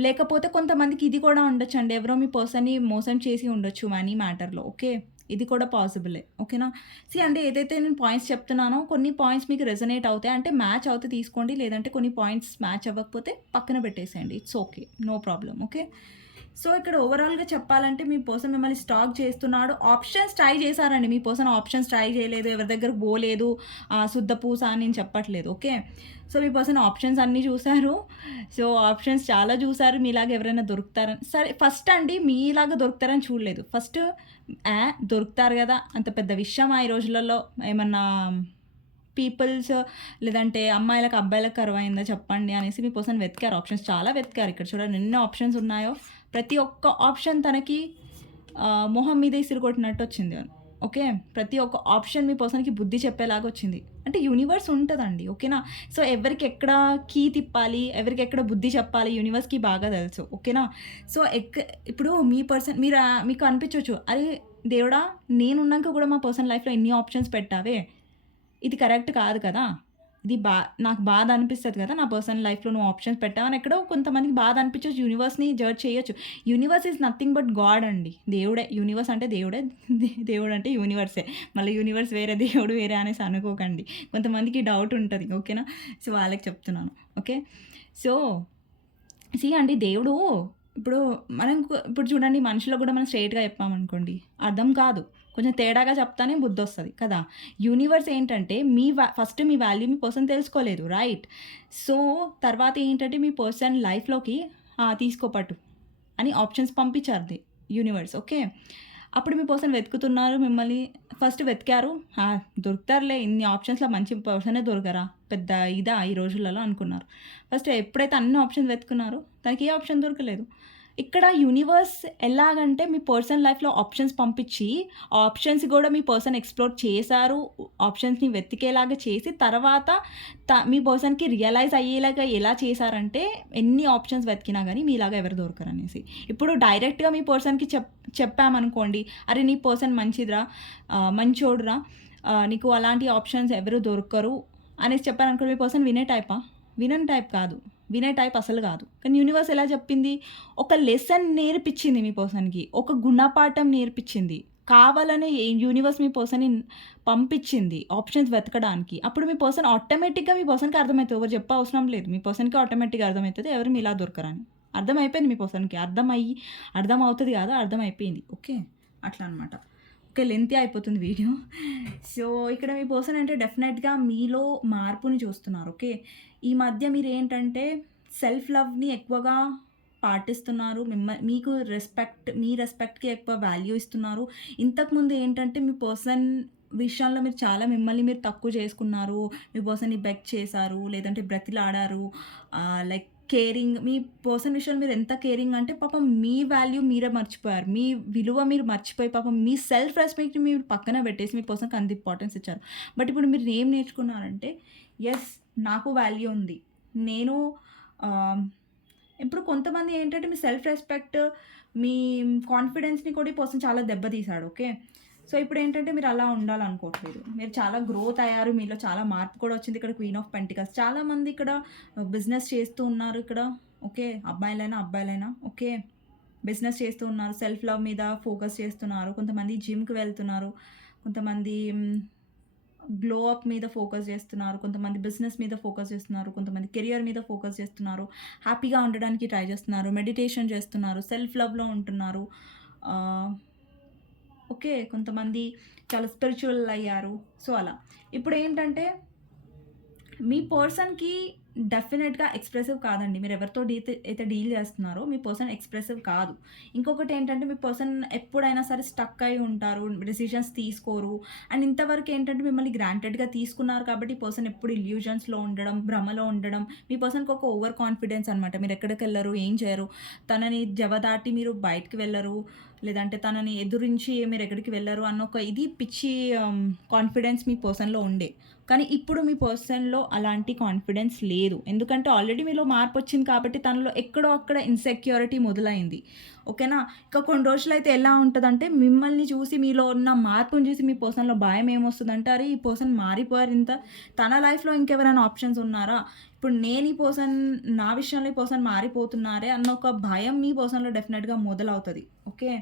లేకపోతే కొంతమందికి ఇది కూడా ఉండొచ్చండి. ఎవరో మీ పర్సన్‌ని మోసం చేసి ఉండొచ్చు మనీ మ్యాటర్‌లో. ఓకే. ఇది కూడా పాసిబులే. ఓకేనా? అంటే ఏదైతే నేను పాయింట్స్ చెప్తున్నానో కొన్ని పాయింట్స్ మీకు రెజొనేట్ అవుతాయి. అంటే మ్యాచ్ అవుతే తీసుకోండి. లేదంటే కొన్ని పాయింట్స్ మ్యాచ్ అవ్వకపోతే పక్కన పెట్టేసేయండి. It's okay. No problem. Okay. So, ఇక్కడ ఓవరాల్‌గా చెప్పాలంటే మీ పర్సన్ మిమ్మల్ని స్టాక్ చేస్తున్నాడు. ఆప్షన్స్ ట్రై చేశారండి. మీ పర్సన్ ఆప్షన్స్ ట్రై చేయలేదు. ఎవరి దగ్గరకు పోలేదు. శుద్ధ పూస అని నేను చెప్పట్లేదు. ఓకే. సో, మీ పర్సన్ ఆప్షన్స్ అన్నీ చూసారు. సో, ఆప్షన్స్ చాలా చూసారు. మీలాగా ఎవరైనా దొరుకుతారని సరే ఫస్ట్ అండి మీలాగా దొరుకుతారని చూడలేదు. ఫస్ట్ దొరుకుతారు గదా! అంత పెద్ద విషయమా ఈ రోజులలో ఏమన్నా పీపుల్స్ లేదంటే అమ్మాయిలకు, అబ్బాయిలకు కరువయిందా చెప్పండి అనేసి మీ పర్సన్ వెతికారు. ఆప్షన్స్ చాలా వెతికారు. ఇక్కడ చూడండి ఎన్ని ఆప్షన్స్ ఉన్నాయో. ప్రతి ఒక్క ఆప్షన్ తనకి మొహం మీద ఇసిరి కొట్టినట్టు వచ్చింది. ఓకే. ప్రతి ఒక్క ఆప్షన్ మీ పర్సన్‌కి బుద్ధి చెప్పేలాగా వచ్చింది. అంటే యూనివర్స్ ఉంటదండి. ఓకేనా? సో, ఎవరికి ఎక్కడ కీ తిప్పాలి, ఎవరికి ఎక్కడ బుద్ధి చెప్పాలి యూనివర్స్‌కి బాగా తెలుసు. ఓకేనా? సో, ఇప్పుడు మీ పర్సన్ మీకు అనిపించొచ్చు, అరే దేవుడా! నేనున్నాక కూడా మా పర్సన్ లైఫ్‌లో ఇన్ని ఆప్షన్స్ పెట్టావే. ఇది కరెక్ట్ కాదు కదా! ఇది నాకు బాధ అనిపిస్తది కదా! నా పర్సనల్ లైఫ్‌లో నువ్వు ఆప్షన్స్ పెట్టావని ఎక్కడో కొంతమందికి బాధ అనిపించొచ్చు. యూనివర్స్‌ని జడ్జ్ చేయొచ్చు. Universe is nothing but God అండి. దేవుడే. యూనివర్స్ అంటే దేవుడే. దేవుడు అంటే యూనివర్సే. మళ్ళీ యూనివర్స్ వేరే, దేవుడు వేరే అనేసి అనుకోకండి. కొంతమందికి డౌట్ ఉంటది. ఓకేనా? సో, వాళ్ళకి చెప్తున్నాను. ఓకే. సో, అండి దేవుడు ఇప్పుడు ఇప్పుడు చూడండి మనుషులకు కూడా మనం స్ట్రెయిట్‌గా చెప్పామనుకోండి అర్థం కాదు. కొంచెం తేడాగా చెప్తానే బుద్ధొస్తది కదా! యూనివర్స్ ఏంటంటే ఫస్ట్ మీ వాల్యూ మీ పర్సన్ తెలుసుకోలేదు. రైట్? సో, తర్వాత ఏంటంటే మీ పర్సన్ లైఫ్‌లోకి తీసుకో పట్టు అని ఆప్షన్స్ పంపించారు యూనివర్స్. ఓకే. అప్పుడు మీ పర్సన్ వెతుకుతున్నారు మిమ్మల్ని. ఫస్ట్ వెతికారు. దొరుకుతారులే ఇన్ని ఆప్షన్స్‌లో మంచి పర్సనే దొరకరా? పెద్ద ఇదా ఈ రోజులలో అనుకున్నారు. ఫస్ట్ ఎప్పుడైతే అన్ని ఆప్షన్స్ వెతుకున్నారో తనకి ఏ ఆప్షన్ దొరకలేదు. ఇక్కడ యూనివర్స్ ఎలాగంటే మీ పర్సనల్ లైఫ్‌లో ఆప్షన్స్ పంపించి, ఆ ఆప్షన్స్ గూడా మీ పర్సన్ ఎక్స్‌ప్లోర్ చేశారు. ఆప్షన్స్‌ని వెతికేలాగా చేసి తర్వాత మీ పర్సన్‌కి రియలైజ్ అయ్యేలాగా ఎలా చేశారంటే, ఎన్ని ఆప్షన్స్ వెతికినా గానీ మీలాగా ఎవరు దొరకరనేసి. ఇప్పుడు డైరెక్ట్‌గా మీ పర్సన్‌కి చెప్పామనుకోండి, "అరే! నీ పర్సన్ మంచిదిరా, మంచోడురా, నీకు అలాంటి ఆప్షన్స్ ఎవరు దొరకరు" అనేసి చెప్పారనుకోండి, మీ పర్సన్ వినే టైపా? వినని టైప్ కాదు. వినే టైప్ అసలు కాదు. కానీ యూనివర్స్ ఎలా చెప్పింది? ఒక లెసన్ నేర్పించింది మీ పర్సన్‌కి. ఒక గుణపాఠం నేర్పించింది. కావాలనే యూనివర్స్ మీ పర్సన్‌ని పంపించింది ఆప్షన్స్ వెతకడానికి. అప్పుడు మీ పర్సన్ ఆటోమేటిక్‌గా మీ పర్సన్‌కి అర్థమైతది. ఎవరు చెప్పవసరం లేదు. మీ పర్సన్‌కి ఆటోమేటిక్‌గా అర్థమైతది. ఎవరు మీలా దొరకరని. అర్థమైపోయింది మీ పర్సన్‌కి. అర్థమవుతది కాదు, అర్థమైపోయింది. ఓకే. అట్లా అనమాట. ఓకే. లెంతీ అయిపోతుంది వీడియో. సో, ఇక్కడ మీ పర్సన్ అంటే డెఫినెట్‌గా మీలో మార్పుని చూస్తున్నారు. ఓకే. ఈ మధ్య మీరేంటంటే సెల్ఫ్ లవ్‌ని ఎక్కువగా పాటిస్తున్నారు. మీకు మీ రెస్పెక్ట్‌కి ఎక్కువ వాల్యూ ఇస్తున్నారు. ఇంతకుముందు ఏంటంటే మీ పర్సన్ విషయంలో మీరు చాలా మిమ్మల్ని మీరు తక్కువ చేసుకున్నారు. మీ పర్సన్‌ని బెగ్ చేశారు. లేదంటే బ్రతిలాడారు. లైక్ కేరింగ్, మీ పర్సన్ విషయంలో మీరు ఎంత కేరింగ్ అంటే పాపం మీ వాల్యూ మీరే మర్చిపోయారు. మీ విలువ మీరు మర్చిపోయి పాపం మీ సెల్ఫ్ రెస్పెక్ట్‌ని మీరు పక్కన పెట్టేసి మీ పర్సన్‌కి అంత ఇంపార్టెన్స్ ఇచ్చారు. బట్ ఇప్పుడు మీరు ఏం నేర్చుకున్నారంటే, యెస్, నాకు వాల్యూ ఉంది. నేను ఆహ్, ఇప్పుడు కొంతమంది ఏంటంటే మీ సెల్ఫ్ రెస్పెక్ట్, మీ కాన్ఫిడెన్స్‌ని కూడా ఈ పర్సన్ చాలా దెబ్బతీసాడు. ఓకే. సో, ఇప్పుడేంటంటే మీరు అలా ఉండాలనుకోవట్లేదు. మీరు చాలా గ్రోత్ అయ్యారు. మీలో చాలా మార్పు కూడా వచ్చింది. ఇక్కడ క్వీన్ ఆఫ్ పెంటికల్స్. చాలామంది ఇక్కడ బిజినెస్ చేస్తూ ఉన్నారు ఇక్కడ. ఓకే. అబ్బాయిలైనా, అబ్బాయిలైనా. ఓకే. బిజినెస్ చేస్తూ ఉన్నారు. సెల్ఫ్ లవ్ మీద ఫోకస్ చేస్తున్నారు. కొంతమంది జిమ్‌కి వెళ్తున్నారు. కొంతమంది గ్లో అప్ మీద ఫోకస్ చేస్తున్నారు. కొంతమంది బిజినెస్ మీద ఫోకస్ చేస్తున్నారు. కొంతమంది కెరియర్ మీద ఫోకస్ చేస్తున్నారు. హ్యాపీగా ఉండడానికి ట్రై చేస్తున్నారు. మెడిటేషన్ చేస్తున్నారు. సెల్ఫ్ లవ్‌లో ఉంటున్నారు. ఆహ్, ఓకే. కొంతమంది చాలా స్పిరిచ్యువల్ అయ్యారు. సో, అలా. ఇప్పుడేంటంటే మీ పర్సన్‌కి డెఫినెట్‌గా ఎక్స్‌ప్రెసివ్ కాదండి. మీరెవరితో అయితే డీల్ చేస్తున్నారో మీ పర్సన్ ఎక్స్‌ప్రెసివ్ కాదు. ఇంకొకటేంటంటే మీ పర్సన్ ఎప్పుడైనా సరే స్టక్ అయ్యి ఉంటారు. డెసిషన్స్ తీసుకోరు. అండ్ ఇంతవరకు ఏంటంటే మిమ్మల్ని గ్రాంటెడ్‌గా తీసుకున్నారు కాబట్టి ఈ పర్సన్ ఎప్పుడు ఇల్యూజన్స్‌లో ఉండడం, భ్రమలో ఉండడం. మీ పర్సన్‌కి ఒక ఓవర్ కాన్ఫిడెన్స్ అనమాట. మీరెక్కడికెళ్లరు, ఏం చేయరు. తనని జవదాటి మీరు బయటికి వెళ్లరు. లేదంటే తనని ఎదురించి మీరెక్కడికి వెళ్లరు అన్న ఒక పిచ్చి కాన్ఫిడెన్స్ మీ పర్సన్‌లో ఉండే. కానీ ఇప్పుడు మీ పర్సన్‌లో అలాంటి కాన్ఫిడెన్స్ లేదు. ఎందుకంటే ఆల్రెడీ మీలో మార్పొచ్చింది కాబట్టి తనలో ఎక్కడో అక్కడ ఇన్‌సెక్యూరిటీ మొదలైంది. ఓకేనా? ఇంకా కొన్ని రోజులైతే ఎలా ఉంటదంటే మిమ్మల్ని చూసి, మీలో ఉన్న మార్పుని చూసి మీ పర్సన్‌లో భయం ఏమొస్తదంటే, అరే! ఈ పర్సన్ మారిపోయారు ఇంత. తన లైఫ్‌లో ఇంకెవరైనా ఆప్షన్స్ ఉన్నారా? ఇప్పుడు నేను ఈ పర్సన్, నా విషయంలో ఈ పర్సన్ మారిపోతున్నారే అన్న ఒక భయం మీ పర్సన్‌లో డెఫినెట్‌గా మొదలవుతది. ఓకే.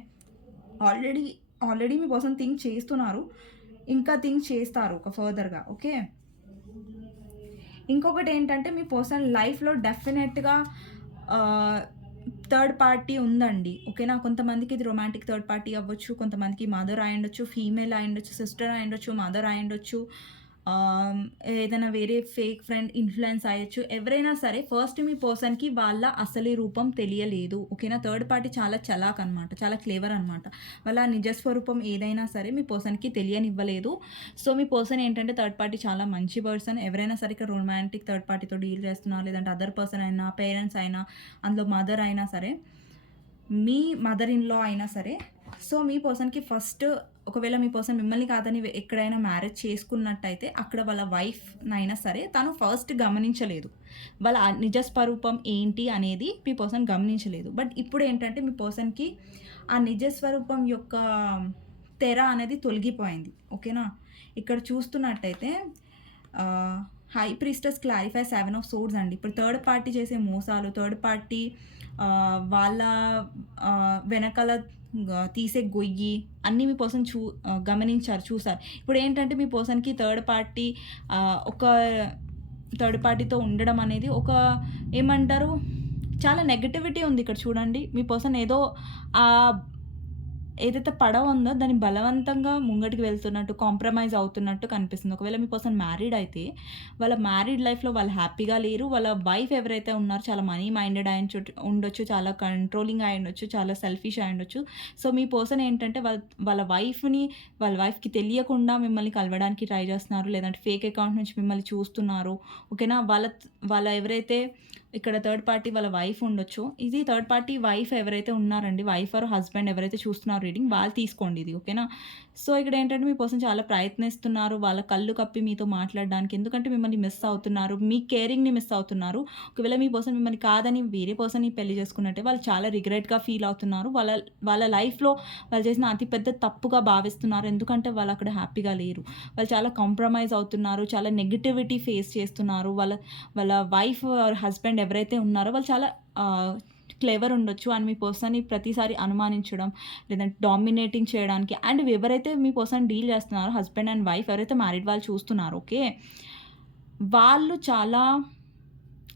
ఆల్రెడీ ఆల్రెడీ మీ పర్సన్ థింక్ చేస్తున్నారు. ఇంకా థింక్ చేస్తారు ఒక ఫర్దర్‌గా. ఓకే. ఇంకొకటేంటంటే మీ పర్సనల్ లైఫ్‌లో డెఫినెట్‌గా ఆహ్, థర్డ్ పార్టీ ఉందండి. ఓకేనా? కొంతమందికి ఇది రొమాంటిక్ థర్డ్ పార్టీ అవ్వచ్చు. కొంతమందికి మదర్ అయ్యుండొచ్చు, ఫీమేల్ అయ్యుండొచ్చు, సిస్టర్ అయ్యుండొచ్చు, మదర్ అయ్యుండొచ్చు. ఆహ్, ఏదైనా వేరే ఫేక్ ఫ్రెండ్ ఇన్‌ఫ్లుయెన్స్ అయ్యొచ్చు. ఎవరైనా సరే ఫస్ట్ మీ పర్సన్‌కి వాళ్ళ అసలి రూపం తెలియలేదు. ఓకేనా? థర్డ్ పార్టీ చాలా చలాక్ అనమాట. చాలా క్లేవర్ అనమాట. వాళ్ళ నిజ స్వరూపం ఏదైనా సరే మీ పర్సన్‌కి తెలియనివ్వలేదు. సో, మీ పర్సన్ ఏంటంటే థర్డ్ పార్టీ చాలా మంచి పర్సన్. ఎవరైనా సరే ఇక్కడ రొమాంటిక్ థర్డ్ పార్టీతో డీల్ చేస్తున్నా, లేదంటే అదర్ పర్సన్ అయినా, పేరెంట్స్ అయినా, అందులో మదర్ అయినా సరే, మీ మదర్ ఇన్ లా అయినా సరే, సో, మీ పర్సన్‌కి ఫస్ట్, ఒకవేళ మీ పర్సన్ మిమ్మల్ని కాదని ఎక్కడైనా మ్యారేజ్ చేసుకున్నట్టయితే అక్కడ వాళ్ళ వైఫ్‌నైనా సరే తను ఫస్ట్ గమనించలేదు. వాళ్ళ నిజ స్వరూపం ఏంటి అనేది మీ పర్సన్ గమనించలేదు. బట్ ఇప్పుడేంటంటే మీ పర్సన్‌కి ఆ నిజ స్వరూపం యొక్క తెర అనేది తొలగిపోయింది. ఓకేనా? ఇక్కడ చూస్తున్నట్టయితే high priestess clarify 7 of swords అండి. ఇప్పుడు థర్డ్ పార్టీ చేసే మోసాలు, థర్డ్ పార్టీ వాళ్ళ వెనకాల తీసే గొయ్యి అన్నీ మీ పర్సన్ గమనించారు, చూసారు. ఇప్పుడేంటంటే మీ పర్సన్‌కి ఒక థర్డ్ పార్టీతో ఉండడం అనేది ఒక ఏమంటారు, చాలా నెగటివిటీ ఉంది ఇక్కడ చూడండి. మీ పర్సన్ ఏదో ఆహ్, ఏదైతే పడవ ఉందో దాన్ని బలవంతంగా ముంగటికి వెళ్తున్నట్టు, కాంప్రమైజ్ అవుతున్నట్టు కనిపిస్తుంది. ఒకవేళ మీ పర్సన్ మ్యారీడ్ అయితే, వాళ్ళ మ్యారీడ్ లైఫ్‌లో వాళ్ళు హ్యాపీగా లేరు. వాళ్ళ వైఫ్ ఎవరైతే ఉన్నారో చాలా మనీ మైండెడ్ ఉండొచ్చు, చాలా కంట్రోలింగ్ అయ్యుండొచ్చు, చాలా సెల్ఫిష్ అయ్యుండొచ్చు. సో, మీ పర్సన్ ఏంటంటే వాళ్ళ వైఫ్‌కి తెలియకుండా మిమ్మల్ని కలవడానికి ట్రై చేస్తున్నారు. లేదంటే ఫేక్ అకౌంట్ నుంచి మిమ్మల్ని చూస్తున్నారు. ఓకేనా? వాళ్ళ ఎవరైతే ఇక్కడ థర్డ్ పార్టీ వాళ్ళ వైఫ్ ఉండొచ్చు. ఇది థర్డ్ పార్టీ వైఫ్ ఎవరైతే ఉన్నారండి, వైఫ్ ఆర్ హస్బెండ్ ఎవరైతే చూస్తున్నారో రీడింగ్ వాళ్ళు తీసుకోండి ఇది. ఓకేనా? సో, ఇక్కడ ఏంటంటే మీ పర్సన్ చాలా ప్రయత్నిస్తున్నారు. వాళ్ళ కళ్ళు కప్పి మీతో మాట్లాడడానికి. ఎందుకంటే మిమ్మల్ని మిస్ అవుతున్నారు. మీ కేరింగ్‌ని మిస్ అవుతున్నారు. ఒకవేళ మీ పర్సన్ మిమ్మల్ని కాదని వేరే పర్సన్‌ని పెళ్లి చేసుకున్నట్టే వాళ్ళు చాలా రిగ్రెట్‌గా ఫీల్ అవుతున్నారు. వాళ్ళ వాళ్ళ లైఫ్‌లో వాళ్ళు చేసిన అతి పెద్ద తప్పుగా భావిస్తున్నారు. ఎందుకంటే వాళ్ళు అక్కడ హ్యాపీగా లేరు. వాళ్ళు చాలా కాంప్రమైజ్ అవుతున్నారు. చాలా నెగటివిటీ ఫేస్ చేస్తున్నారు. వాళ్ళ వాళ్ళ వైఫ్ ఆర్ హస్బెండ్ ఎవరైతే ఉన్నారో వాళ్ళు చాలా క్లెవర్ ఉండొచ్చు. అండ్ మీ పర్సన్‌ని ప్రతిసారి అనుమానించడం, లేదంటే డామినేటింగ్ చేయడానికి అండ్ ఎవరైతే మీ పర్సన్ డీల్ చేస్తున్నారో హస్బెండ్ అండ్ వైఫ్ ఎవరైతే మ్యారీడ్ వాళ్ళు చూస్తున్నారో ఓకే. వాళ్ళు చాలా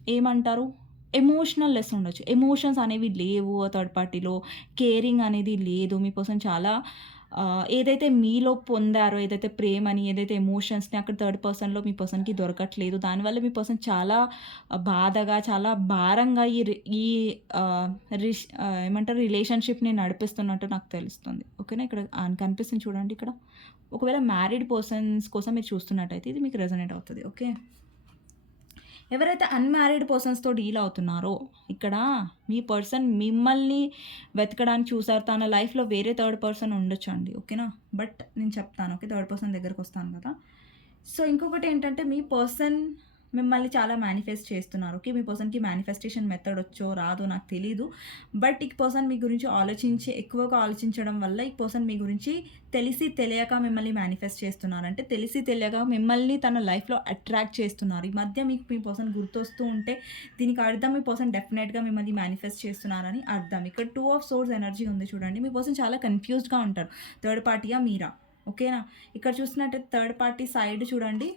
ఏమంటారు? ఎమోషనల్ లెస్ ఉండొచ్చు. ఎమోషన్స్ అనేవి లేవు థర్డ్ పార్టీలో. కేరింగ్ అనేది లేదు. మీ పర్సన్ చాలా ఏదైతే మీలో పొందారో, ఏదైతే ప్రేమని, ఏదైతే ఎమోషన్స్‌ని అక్కడ థర్డ్ పర్సన్‌లో మీ పర్సన్‌కి దొరకట్లేదు. దానివల్ల మీ పర్సన్ చాలా బాధగా, చాలా భారంగా ఈ రి ఈ ఆహ్, రిష్ ఏమంటారు రిలేషన్‌షిప్‌ని నడిపిస్తున్నట్టు నాకు తెలుస్తుంది. ఓకేనా? ఇక్కడ కనిపిస్తుంది చూడండి ఇక్కడ. ఒకవేళ మ్యారీడ్ పర్సన్స్ కోసం మీరు చూస్తున్నట్టయితే ఇది మీకు రెజొనేట్ అవుతది. ఓకే. ఎవరైతే అన్‌మ్యారీడ్ పర్సన్స్‌తో డీల్ అవుతున్నారో, ఇక్కడ మీ పర్సన్ మిమ్మల్ని వెతకడానికి చూసారు. తన లైఫ్‌లో వేరే థర్డ్ పర్సన్ ఉండొచ్చండి. ఓకేనా? బట్ నేను చెప్తాను. ఓకే. థర్డ్ పర్సన్ దగ్గరకొస్తాను కదా! సో, ఇంకొకటేంటంటే మీ పర్సన్ మిమ్మల్ని చాలా మేనిఫెస్ట్ చేస్తున్నారు. ఓకే. మీ పర్సన్‌కి మేనిఫెస్టేషన్ మెథడ్ వచ్చో రాదో నాకు తెలీదు. బట్ ఈ పర్సన్ మీ గురించి ఎక్కువగా ఆలోచించడం వల్ల ఈ పర్సన్ మీ గురించి తెలిసి తెలియక మిమ్మల్ని మేనిఫెస్ట్ చేస్తున్నారు. అంటే తెలిసి తెలియక మిమ్మల్ని తన లైఫ్‌లో అట్రాక్ట్ చేస్తున్నారు. ఈ మధ్య మీకు మీ పర్సన్ గుర్తొస్తూ ఉంటే దీనికి అర్థం మీ పర్సన్ డెఫినెట్‌గా మిమ్మల్ని మేనిఫెస్ట్ చేస్తున్నారని అర్థం. ఇక్కడ 2 ఆఫ్ సోర్స్ ఎనర్జీ ఉంది చూడండి. మీ పర్సన్ చాలా కన్‌ఫ్యూజ్డ్‌గా ఉంటారు. థర్డ్ పార్టీయా? మీరా? ఓకేనా? ఇక్కడ చూస్తున్నట్టయితే థర్డ్ పార్టీ సైడ్ చూడండి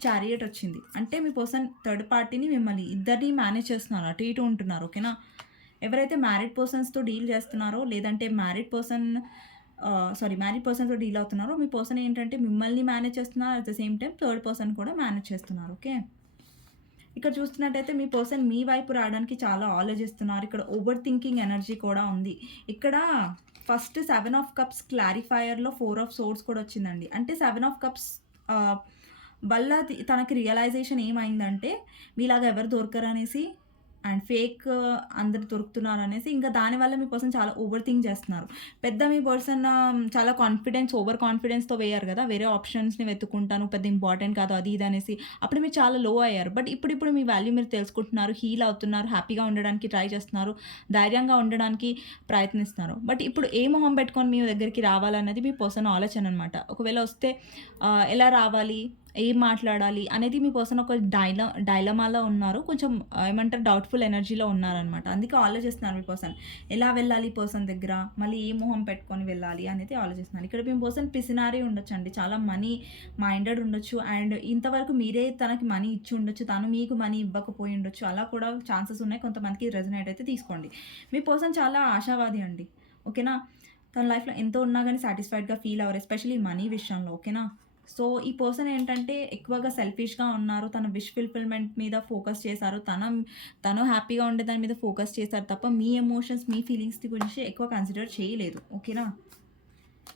చారియట్ వచ్చింది. అంటే మీ పర్సన్ థర్డ్ పార్టీని మిమ్మల్ని ఇద్దరిని మేనేజ్ చేస్తున్నారు. అటు ఇటు ఉంటున్నారు. ఓకేనా? ఎవరైతే మ్యారీడ్ పర్సన్స్‌తో డీల్ చేస్తున్నారో లేదంటే మ్యారీడ్ పర్సన్‌తో డీల్ అవుతున్నారో మీ పర్సన్ ఏంటంటే మిమ్మల్ని మేనేజ్ చేస్తున్నారు. At the same time third person కూడా మేనేజ్ చేస్తున్నారు. ఓకే. ఇక్కడ చూస్తున్నట్టయితే మీ పర్సన్ మీ వైపు రావడానికి చాలా ఆలోచిస్తున్నారు. ఇక్కడ ఓవర్ థింకింగ్ ఎనర్జీ కూడా ఉంది. ఇక్కడ ఫస్ట్ 7 ఆఫ్ కప్స్ క్లారిఫైయర్‌లో 4 ఆఫ్ సోర్డ్స్ కూడా వచ్చిందండి. అంటే 7 ఆఫ్ కప్స్ ఆహ్, వల్ల తనకి రియలైజేషన్ ఏమైందంటే మీలాగా ఎవరు దొరకరనేసి అండ్ ఫేక్ అందరు దొరుకుతున్నారనేసి ఇంకా దానివల్ల మీ పర్సన్ చాలా ఓవర్ థింక్ చేస్తున్నారు. మీ పర్సన్ చాలా ఓవర్ కాన్ఫిడెన్స్‌తో వేయారు కదా! వేరే ఆప్షన్స్‌ని వెతుక్కుంటాను. పెద్ద ఇంపార్టెంట్ కాదు అది ఇది అనేసి. అప్పుడు మీరు చాలా లో అయ్యారు. బట్ ఇప్పుడు మీ వాల్యూ మీరు తెలుసుకుంటున్నారు. హీల్ అవుతున్నారు. హ్యాపీగా ఉండడానికి ట్రై చేస్తున్నారు. ధైర్యంగా ఉండడానికి ప్రయత్నిస్తున్నారు. బట్ ఇప్పుడు ఏ మొహం పెట్టుకొని మీ దగ్గరికి రావాలన్నది మీ పర్సన్ ఆలోచన అనమాట. ఒకవేళ వస్తే ఎలా రావాలి? ఏం మాట్లాడాలి? అనేది మీ పర్సన్ ఒక డైలమాలో ఉన్నారు. కొంచెం ఏమంటారు డౌట్‌ఫుల్ ఎనర్జీలో ఉన్నారనమాట. అందుకే ఆలోచిస్తున్నారు మీ పర్సన్. ఎలా వెళ్ళాలి ఈ పర్సన్ దగ్గర? మళ్ళీ ఏ మొహం పెట్టుకొని వెళ్ళాలి అనేది ఆలోచిస్తున్నారు. ఇక్కడ మీ పర్సన్ పిసినారి ఉండొచ్చండి. చాలా మనీ మైండెడ్ ఉండొచ్చు. అండ్ ఇంతవరకు మీరే తనకి మనీ ఇచ్చి ఉండొచ్చు. తను మీకు మనీ ఇవ్వకపోయి ఉండొచ్చు. అలా కూడా ఛాన్సెస్ ఉన్నాయి. కొంతమందికి రెజొనేట్ అయితే తీసుకోండి. మీ పర్సన్ చాలా ఆశావాది అండి. ఓకేనా? తన లైఫ్‌లో ఎంతో ఉన్నా గానీ సాటిస్ఫైడ్‌గా ఫీల్ అవ్వరు. ఎస్పెషల్లీ మనీ విషయంలో. ఓకేనా? సో, ఈ పర్సన్ ఏంటంటే ఎక్కువగా సెల్ఫిష్‌గా ఉన్నారు. తన విష్ ఫుల్‌ఫిల్‌మెంట్ మీద ఫోకస్ చేశారు. తను హ్యాపీగా ఉండే దాని మీద ఫోకస్ చేశారు తప్ప మీ ఎమోషన్స్, మీ ఫీలింగ్స్ గురించి ఎక్కువ కన్సిడర్ చేయలేదు. ఓకేనా?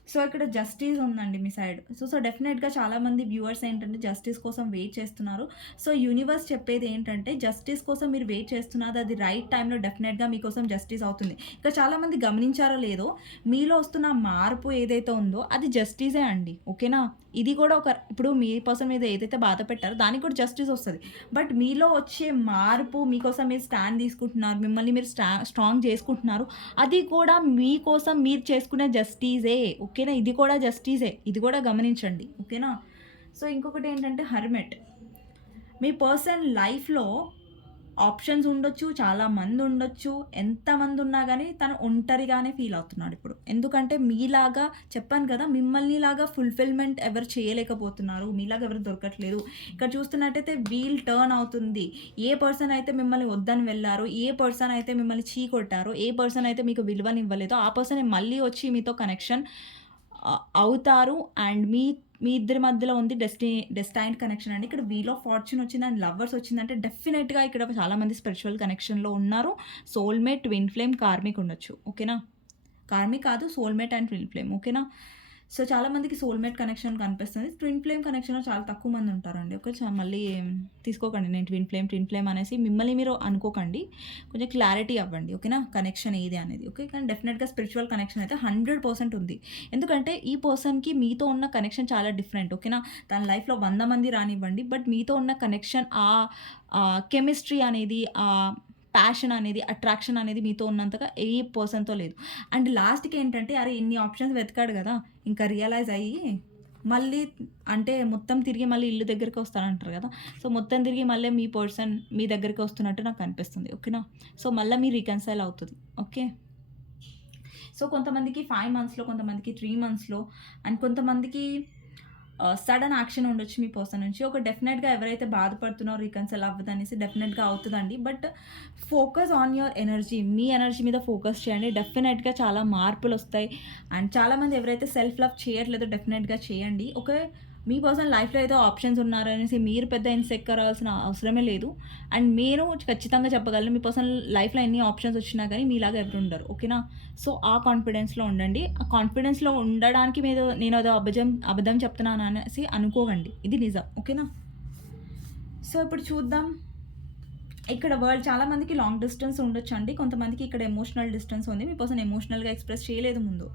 సో, ఇక్కడ జస్టిస్ ఉందండి మీ సైడ్. సో, డెఫినెట్‌గా చాలామంది వ్యూవర్స్ ఏంటంటే జస్టిస్ కోసం వెయిట్ చేస్తున్నారు. సో, యూనివర్స్ చెప్పేది ఏంటంటే జస్టిస్ కోసం మీరు వెయిట్ చేస్తున్నది అది రైట్ టైంలో డెఫినెట్‌గా మీకోసం జస్టిస్ అవుతుంది. ఇక చాలామంది గమనించారో లేదో మీలో వస్తున్న మార్పు ఏదైతే ఉందో అది జస్టిసే అండి. ఓకేనా? ఇది కూడా ఇప్పుడు మీ పర్సన్ మీద ఏదైతే బాధ పెట్టారో దానికి కూడా జస్టిస్ వస్తది. బట్ మీలో వచ్చే మార్పు మీకోసం మీరు స్టాండ్ తీసుకుంటున్నారు. మిమ్మల్ని మీరు స్ట్రాంగ్ చేసుకుంటున్నారు. అది కూడా మీకోసం మీరు చేసుకునే జస్టిసే. ఓకేనా? ఇది కూడా జస్టిసే. ఇది కూడా గమనించండి. ఓకేనా? సో, ఇంకొకటి ఏంటంటే హెర్మిట్. మీ పర్సన్ లైఫ్‌లో ఆప్షన్స్ ఉండొచ్చు, చాలా మంది ఉండొచ్చు. ఎంతమంది ఉన్నా గానీ తను ఒంటరిగానే ఫీల్ అవుతున్నాడు ఇప్పుడు. ఎందుకంటే మీలాగా చెప్పాను కదా! మిమ్మల్నిలాగా ఫుల్‌ఫిల్‌మెంట్ ఎవరు చేయలేకపోతున్నారు. మీలాగా ఎవరు దొరకట్లేదు. ఇక్కడ చూస్తున్నట్టయితే వీల్ టర్న్ అవుతుంది. ఏ పర్సన్ అయితే మిమ్మల్ని వద్దని వెళ్లారో, ఏ పర్సన్ అయితే మిమ్మల్ని ఛీ కొట్టారో, ఏ పర్సన్ అయితే మీకు విలువనివ్వలేదో, ఆ పర్సనే మళ్ళీ వచ్చి మీతో కనెక్షన్ అవుతారు. అండ్ మీ ఇద్దరి మధ్యలో ఉంది డెస్టైన్డ్ కనెక్షన్ అండి. ఇక్కడ వీల్ ఆఫ్ ఫార్చ్యూన్ వచ్చింది అండ్ లవర్స్ వచ్చిందంటే డెఫినెట్‌గా ఇక్కడ చాలామంది స్పిరిచువల్ కనెక్షన్‌లో ఉన్నారు. సోల్‌మేట్, ట్విన్ ఫ్లేమ్, కార్మిక్ ఉండొచ్చు. ఓకేనా? కార్మిక్ కాదు, సోల్‌మేట్ అండ్ ట్విన్ ఫ్లేమ్. ఓకేనా? సో, చాలామందికి సోల్‌మేట్ కనెక్షన్ కనిపిస్తుంది. ట్విన్ ఫ్లేమ్ కనెక్షన్‌లో చాలా తక్కువ మంది ఉంటారండి. ఓకే. మళ్ళీ తీసుకోకండి నేను ట్విన్ ఫ్లేమ్ అనేసి మిమ్మల్ని మీరు అనుకోకండి. కొంచెం క్లారిటీ అవ్వండి. ఓకేనా? కనెక్షన్ ఏది అనేది. ఓకే. కానీ డెఫినెట్‌గా స్పిరిచువల్ కనెక్షన్ అయితే 100% ఉంది. ఎందుకంటే ఈ పర్సన్‌కి మీతో ఉన్న కనెక్షన్ చాలా డిఫరెంట్. ఓకేనా? తన లైఫ్‌లో 100 మంది రానివ్వండి. బట్ మీతో ఉన్న కనెక్షన్ కెమిస్ట్రీ అనేది, ప్యాషన్ అనేది, అట్రాక్షన్ అనేది మీతో ఉన్నంతగా ఏ పర్సన్‌తో లేదు. అండ్ లాస్ట్‌కి ఏంటంటే అరే! ఇన్ని ఆప్షన్స్ వెతికాడు గదా! ఇంకా రియలైజ్ అయ్యి మళ్ళీ అంటే మొత్తం తిరిగి మళ్ళీ ఇల్లు దగ్గరికి వస్తానంటారు గదా! సో, మొత్తం తిరిగి మళ్ళీ మీ పర్సన్ మీ దగ్గరికి వస్తున్నట్టు నాకు అనిపిస్తుంది. ఓకేనా? సో, మళ్ళా మీరు రికన్సైల్ అవుతది. ఓకే. సో, కొంతమందికి 5 మంత్స్‌లో, కొంతమందికి 3 మంత్స్‌లో అండ్ కొంతమందికి సడన్ యాక్షన్ ఉండొచ్చు మీ పర్సన్ నుంచి. డెఫినెట్‌గా ఎవరైతే బాధపడుతున్నారో రికన్సిల్ అవ్వదనేసి డెఫినెట్‌గా అవుతదండి. But focus on your energy. Me energy మీద ఫోకస్ చేయండి. డెఫినెట్‌గా చాలా మార్పులొస్తాయి. అండ్ చాలామంది ఎవరైతే సెల్ఫ్ లవ్ చేయట్లేదో డెఫినెట్‌గా చేయండి. మీ పర్సన్ లైఫ్‌లో ఏదో ఆప్షన్స్ ఉన్నారనేసి మీరు పెద్ద ఇన్‌సెక్యూర్ అవ్వాల్సిన అవసరమే లేదు. అండ్ నేను ఖచ్చితంగా చెప్పగలను మీ పర్సన్ లైఫ్‌లో ఎన్ని ఆప్షన్స్ వచ్చినా గానీ మీలాగా ఎవరు ఉండరు. ఓకేనా? సో, ఆ కాన్ఫిడెన్స్‌లో ఉండండి. ఆ కాన్ఫిడెన్స్‌లో ఉండడానికి నేనేదో అబద్ధం చెప్తున్నాను అనేసి అనుకోకండి. ఇది నిజం. ఓకేనా? సో, ఇప్పుడు చూద్దాం. ఇక్కడ చాలా మందికి లాంగ్ డిస్టెన్స్ ఉండొచ్చండి. కొంతమందికి ఇక్కడ ఎమోషనల్ డిస్టెన్స్ ఉంది. మీ పర్సన్ ఎమోషనల్‌గా ఎక్స్‌ప్రెస్ చేయలేదు ముందు.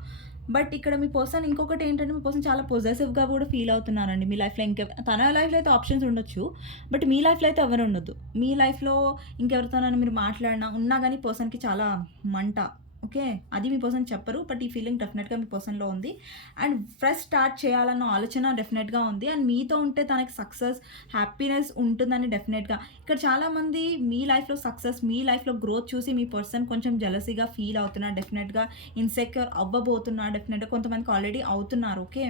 బట్ ఇక్కడ మీ పర్సన్ ఇంకొకటేంటంటే మీ పర్సన్ చాలా పొసెసివ్‌గా కూడా ఫీల్ అవుతున్నారండి మీ లైఫ్‌లో. తన లైఫ్‌లో అయితే ఆప్షన్స్ ఉండొచ్చు. బట్ మీ లైఫ్‌లో అయితే ఎవరు ఉండొద్దు. మీ లైఫ్‌లో ఇంకెవరితోనైనా మీరు మాట్లాడినా, ఉన్నా గానీ పర్సన్‌కి చాలా మంట. ఓకే. అది మీ పర్సన్ చెప్పరు. బట్ ఈ ఫీలింగ్ డెఫినెట్‌గా మీ పర్సన్‌లో ఉంది. అండ్ ఫ్రెష్ స్టార్ట్ చేయాలన్న ఆలోచన డెఫినెట్‌గా ఉంది. అండ్ మీతో ఉంటే తనకి సక్సెస్, హ్యాపీనెస్ ఉంటుందని డెఫినెట్‌గా. ఇక్కడ చాలామంది మీ లైఫ్‌లో సక్సెస్, మీ లైఫ్‌లో గ్రోత్ చూసి మీ పర్సన్ కొంచెం జెలసీగా ఫీల్ అవుతున్నారు. డెఫినెట్‌గా ఇన్‌సెక్యూర్ అవ్వబోతున్నారు. డెఫినెట్‌గా కొంతమందికి ఆల్రెడీ అవుతున్నారు. ఓకే.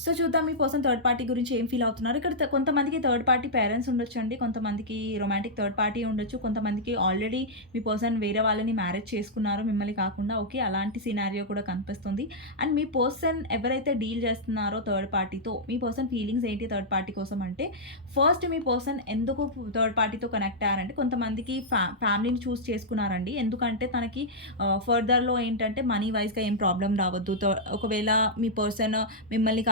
సో, చూద్దాం మీ పర్సన్ థర్డ్ పార్టీ గురించి ఏం ఫీల్ అవుతున్నారు. ఇక్కడ కొంతమందికి థర్డ్ పార్టీ పేరెంట్స్ ఉండొచ్చండి. కొంతమందికి రొమాంటిక్ థర్డ్ పార్టీ ఉండొచ్చు. కొంతమందికి ఆల్రెడీ మీ పర్సన్ వేరే వాళ్ళని మ్యారేజ్ చేసుకున్నారు మిమ్మల్ని కాకుండా. ఓకే. అలాంటి సినారియో కూడా కనిపిస్తుంది. అండ్ మీ పర్సన్ ఎవరైతే డీల్ చేస్తున్నారో థర్డ్ పార్టీతో, మీ పర్సన్ ఫీలింగ్స్ ఏంటి థర్డ్ పార్టీ కోసం అంటే, ఫస్ట్ మీ పర్సన్ ఎందుకు థర్డ్ పార్టీతో కనెక్ట్ అయ్యారంటే, కొంతమందికి ఫ్యామిలీని చూస్ చేసుకున్నారండి. ఎందుకంటే తనకి ఫర్దర్‌లో ఏంటంటే మనీ వైస్‌గా ఏం ప్రాబ్లమ్ రావద్దు. ఒకవేళ మీ పర్సన్ మిమ్మల్ని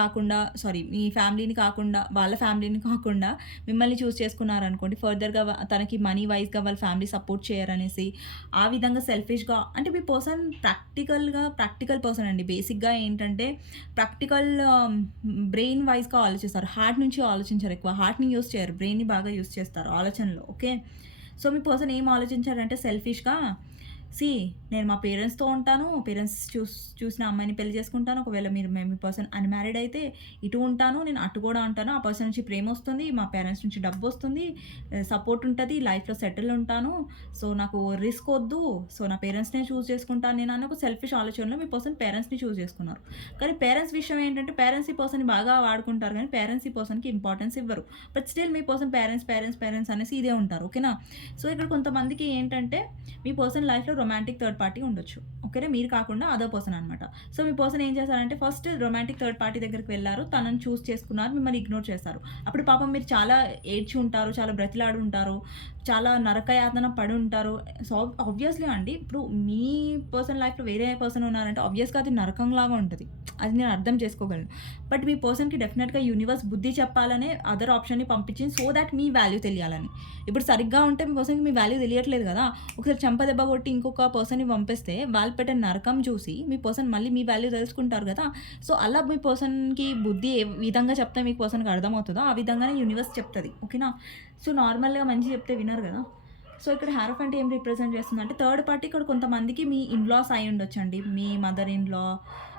మీ ఫ్యామిలీని కాకుండా, వాళ్ళ ఫ్యామిలీని కాకుండా మిమ్మల్ని చూజ్ చేసుకున్నారనుకోండి, ఫర్దర్‌గా తనకి మనీ వైస్‌గా వాళ్ళ ఫ్యామిలీ సపోర్ట్ చేయరనేసి, ఆ విధంగా సెల్ఫిష్‌గా అంటే మీ పర్సన్ ప్రాక్టికల్ పర్సన్ అండి. బేసిక్‌గా ఏంటంటే ప్రాక్టికల్ బ్రెయిన్ వైస్‌గా ఆలోచిస్తారు. హార్ట్ నుంచి ఆలోచించరు ఎక్కువ. హార్ట్‌ని యూజ్ చేయరు. బ్రెయిన్‌ని బాగా యూజ్ చేస్తారు ఆలోచనలో. ఓకే. సో, మీ పర్సన్ ఏం ఆలోచించారంటే సెల్ఫిష్‌గా నేను మా పేరెంట్స్‌తో ఉంటాను. పేరెంట్స్ చూసిన అమ్మాయిని పెళ్లి చేసుకుంటాను. ఒకవేళ మీ పర్సన్ అన్‌మ్యారీడ్ అయితే ఇటు ఉంటాను. నేను అటు కూడా ఉంటాను. ఆ పర్సన్ నుంచి ప్రేమొస్తుంది. మా పేరెంట్స్ నుంచి డబ్బొస్తుంది. సపోర్ట్ ఉంటది. లైఫ్‌లో సెటిల్ ఉంటాను. సో, నాకు రిస్క్ ఒద్దు. సో, నా పేరెంట్స్‌నే చూజ్ చేసుకుంటాను నేను అని ఒక సెల్ఫిష్ ఆలోచనలో మీ పర్సన్ పేరెంట్స్‌ని చూజ్ చేసుకున్నారు. కానీ పేరెంట్స్ విషయం ఏంటంటే పేరెంట్స్ ఈ పర్సన్‌ని బాగా వాడుకుంటారు కానీ పేరెంట్స్ ఈ పర్సన్‌కి ఇంపార్టెన్స్ ఇవ్వరు. But still me person parents అనేసి ఇదే ఉంటారు. ఓకేనా? సో, ఇక్కడ కొంతమందికి ఏంటంటే మీ పర్సన్ లైఫ్‌లో రొమాంటిక్ థర్డ్ పార్టీ ఉండొచ్చు. ఓకేనా? మీరు కాకుండా అదర్ పర్సన్ అనమాట. సో, మీ పర్సన్ ఏం చేశారంటే ఫస్ట్ రొమాంటిక్ థర్డ్ పార్టీ దగ్గరికి వెళ్లారు. తనని చూజ్ చేసుకున్నారు. మిమ్మల్ని ఇగ్నోర్ చేశారు. అప్పుడు పాపం మీరు చాలా ఏడ్చి ఉంటారు. చాలా బ్రతిలాడి ఉంటారు. చాలా నరకయాతన పడి ఉంటారు. సో, ఆబ్వియస్‌లీ అండి ఇప్పుడు మీ పర్సన్ లైఫ్‌లో వేరే పర్సన్ ఉన్నారంటే ఆబ్వియస్‌గా అది నరకంలాగా ఉంటది. అది నేను అర్థం చేసుకోగలను. బట్ మీ పర్సన్‌కి డెఫినెట్‌గా యూనివర్స్ బుద్ధి చెప్పాలనే అదర్ ఆప్షన్‌ని పంపించింది. సో థాట్ మీ వాల్యూ తెలియాలని. ఇప్పుడు సరిగ్గా ఉంటే మీ పర్సన్‌కి మీ వాల్యూ తెలియట్లేదు కదా! ఒకసారి చెంప దెబ్బ కొట్టి ఇంకొక పర్సన్‌ని పంపిస్తే వాళ్ళు పెట్టే నరకం చూసి మీ పర్సన్ మళ్ళీ మీ వాల్యూ తెలుసుకుంటారు కదా! సో, అలా మీ పర్సన్‌కి బుద్ధి ఏ విధంగా చెప్తే మీ పర్సన్‌కి అర్థమవుతదో ఆ విధంగానే యూనివర్స్ చెప్తది. ఓకేనా? సో, నార్మల్‌గా మంచిగా చెప్తే వినరు కదా! సో, ఇక్కడ హారఫెంట్ ఏం రిప్రజెంట్ చేస్తుందంటే థర్డ్ పార్టీ ఇక్కడ కొంతమందికి మీ ఇన్‌లాస్ అయి ఉండొచ్చండి. మీ మదర్ ఇన్ లా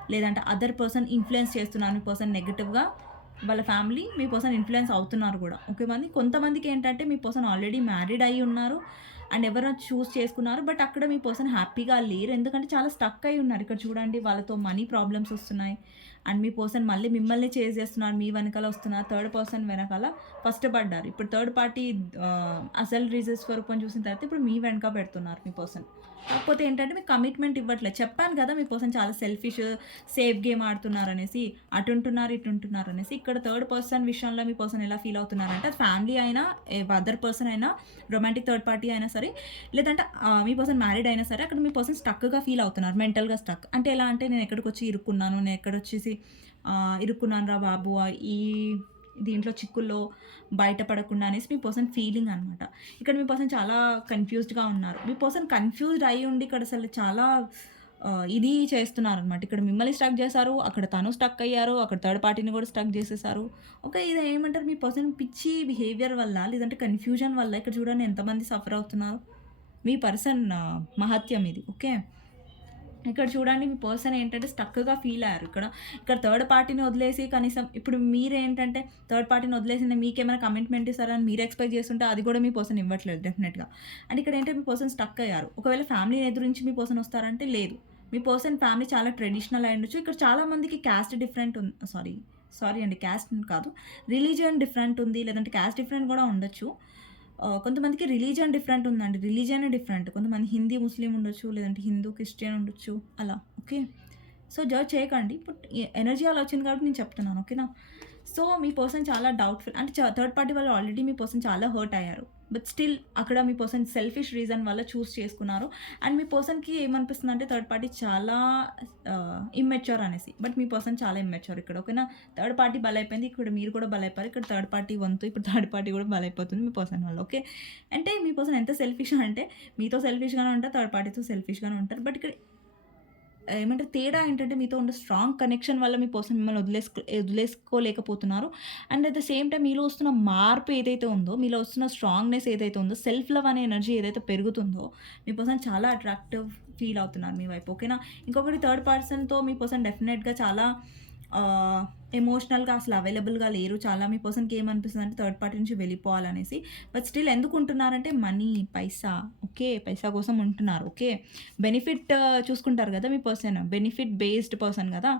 లేదంటే అదర్ పర్సన్ ఇన్‌ఫ్లుయెన్స్ చేస్తున్నారు మీ పర్సన్ నెగెటివ్‌గా. వాళ్ళ ఫ్యామిలీ మీ పర్సన్ ఇన్‌ఫ్లుయెన్స్ అవుతున్నారు గూడా. ఓకే. కొంతమందికి ఏంటంటే మీ పర్సన్ ఆల్రెడీ మ్యారీడ్ అయ్యి ఉన్నారు. అండ్ ఎవరైనా చూజ్ చేసుకున్నారు. బట్ అక్కడ మీ పర్సన్ హ్యాపీగా లేరు. ఎందుకంటే చాలా స్టక్ అయ్యి ఉన్నారు. ఇక్కడ చూడండి వాళ్ళతో మనీ ప్రాబ్లమ్స్ వస్తున్నాయి. అండ్ మీ పర్సన్ మళ్ళీ మిమ్మల్ని చేజ్ చేస్తున్నారు. మీ వెనకాల వస్తున్నారు. థర్డ్ పర్సన్ వెనకాల ఫస్ట్ పడ్డారు. ఇప్పుడు థర్డ్ పార్టీ అసలు రీజన్స్ స్వరూపం చూసిన తర్వాత ఇప్పుడు మీ వెనక పెడుతున్నారు మీ పర్సన్. కాకపోతే ఏంటంటే మీకు కమిట్మెంట్ ఇవ్వట్లేదు. చెప్పాను కదా మీ పర్సన్ చాలా సెల్ఫిష్, సేఫ్ గేమ్ ఆడుతున్నారనేసి. అటుంటున్నారు, ఇటుంటున్నారు అనేసి. ఇక్కడ థర్డ్ పర్సన్ విషయంలో మీ పర్సన్ ఎలా ఫీల్ అవుతున్నారంటే ఫ్యామిలీ అయినా, అదర్ పర్సన్ అయినా, రొమాంటిక్ థర్డ్ పార్టీ అయినా సరే, లేదంటే మీ పర్సన్ మ్యారీడ్ అయినా సరే, అక్కడ మీ పర్సన్ స్టక్గా ఫీల్ అవుతున్నారు. మెంటల్గా స్టక్. అంటే ఎలా అంటే నేను ఎక్కడికి వచ్చి ఇరుక్కున్నాను, నేను ఎక్కడొచ్చేసి ఇరుక్కున్నాను రా బాబు ఈ దీంట్లో చిక్కుల్లో బయటపడకుండా అనేసి మీ పర్సన్ ఫీలింగ్ అనమాట. ఇక్కడ మీ పర్సన్ చాలా కన్ఫ్యూజ్డ్గా ఉన్నారు. మీ పర్సన్ కన్ఫ్యూజ్డ్ అయ్యి ఉండి ఇక్కడ అసలు చాలా ఇది చేస్తున్నారనమాట. ఇక్కడ మిమ్మల్ని స్టక్ చేశారు, అక్కడ తను స్టక్ అయ్యారు, అక్కడ థర్డ్ పార్టీని కూడా స్టక్ చేసేసారు. ఓకే. ఇది ఏమంటారు మీ పర్సన్ పిచ్చి బిహేవియర్ వల్ల, లేదంటే కన్ఫ్యూజన్ వల్ల ఇక్కడ చూడండి ఎంతమంది సఫర్ అవుతున్నారు. మీ పర్సన్ మహత్యం ఇది. ఓకే. ఇక్కడ చూడండి మీ పర్సన్ ఏంటంటే స్టక్గా ఫీల్ అయ్యారు. ఇక్కడ థర్డ్ పార్టీని వదిలేసి కనీసం ఇప్పుడు మీరేంటంటే థర్డ్ పార్టీని వదిలేసి మీకేమైనా కమిట్మెంట్ ఇస్తారని మీరు ఎక్స్పెక్ట్ చేస్తుంటే అది కూడా మీ పర్సన్ ఇవ్వట్లేదు డెఫినెట్గా. అండ్ ఇక్కడ ఏంటంటే మీ పర్సన్ స్టక్ అయ్యారు. ఒకవేళ ఫ్యామిలీని ఎదురించి మీ పర్సన్ వస్తారంటే లేదు. మీ పర్సన్ ఫ్యామిలీ చాలా ట్రెడిషనల్ అయి ఉండొచ్చు. ఇక్కడ చాలామందికి క్యాస్ట్ డిఫరెంట్ సారీ అండి, క్యాస్ట్ కాదు, రిలీజియన్ డిఫరెంట్ ఉంది, లేదంటే క్యాస్ట్ డిఫరెంట్ కూడా ఉండొచ్చు. కొంతమందికి రిలీజియన్ డిఫరెంట్ ఉందండి. Religion different. కొంతమంది హిందీ ముస్లిం ఉండొచ్చు, లేదంటే హిందూ క్రిస్టియన్ ఉండొచ్చు అలా. ఓకే. సో జడ్జ్ చేయకండి. బట్ ఎనర్జీ అలా వచ్చింది కాబట్టి నేను చెప్తున్నాను. ఓకేనా. సో మీ పర్సన్ చాలా డౌట్ఫుల్ అంటే థర్డ్ పార్టీ వాళ్ళు ఆల్రెడీ మీ పర్సన్ చాలా హర్ట్ అయ్యారు. బట్ స్టిల్ అక్కడ మీ పర్సన్ సెల్ఫిష్ రీజన్ వల్ల చూస్ చేసుకున్నారు. అండ్ మీ పర్సన్కి ఏమనిపిస్తుంది అంటే థర్డ్ పార్టీ చాలా ఇమ్మెచ్యూర్ అనేసి. బట్ మీ పర్సన్ చాలా ఇమ్మెచ్యూర్ ఇక్కడ. ఓకేనా. థర్డ్ పార్టీ బలైపోయింది. ఇక్కడ మీరు కూడా బలైపోయారు. ఇక్కడ థర్డ్ పార్టీ వంతు ఇప్పుడు థర్డ్ పార్టీ కూడా బలైపోతుంది మీ పర్సన్ వల్ల. ఓకే. అంటే మీ పర్సన్ ఎంత సెల్ఫిష్ అంటే మీతో సెల్ఫిష్గానే ఉంటారు, థర్డ్ పార్టీతో సెల్ఫిష్గానే ఉంటారు. బట్ ఇక్కడ ఏమంటారు తేడా ఏంటంటే మీతో ఉన్న స్ట్రాంగ్ కనెక్షన్ వల్ల మీ పర్సన్ మిమ్మల్ని వదిలేసుకోలేకపోతున్నారు. And at the same time మీలో వస్తున్న మార్పు ఏదైతే ఉందో, మీలో వస్తున్న స్ట్రాంగ్నెస్ ఏదైతే ఉందో, సెల్ఫ్ లవ్ అనే ఎనర్జీ ఏదైతే పెరుగుతుందో మీ పర్సన్ చాలా అట్రాక్టివ్ ఫీల్ అవుతున్నారు మీ వైపు. ఓకేనా. ఇంకొకటి థర్డ్ పర్సన్తో మీ పర్సన్ డెఫినెట్గా చాలా ఎమోషనల్గా అసలు అవైలబుల్గా లేరు. చాలా మీ పర్సన్కి ఏమనిపిస్తుంది అంటే థర్డ్ పార్టీ నుంచి వెళ్ళిపోవాలనేసి. బట్ స్టిల్ ఎందుకు ఉంటున్నారంటే మనీ, పైసా. ఓకే. పైసా కోసం ఉంటున్నారు. ఓకే. బెనిఫిట్ చూసుకుంటారు కదా మీ పర్సన్. బెనిఫిట్ బేస్డ్ పర్సన్ కదా.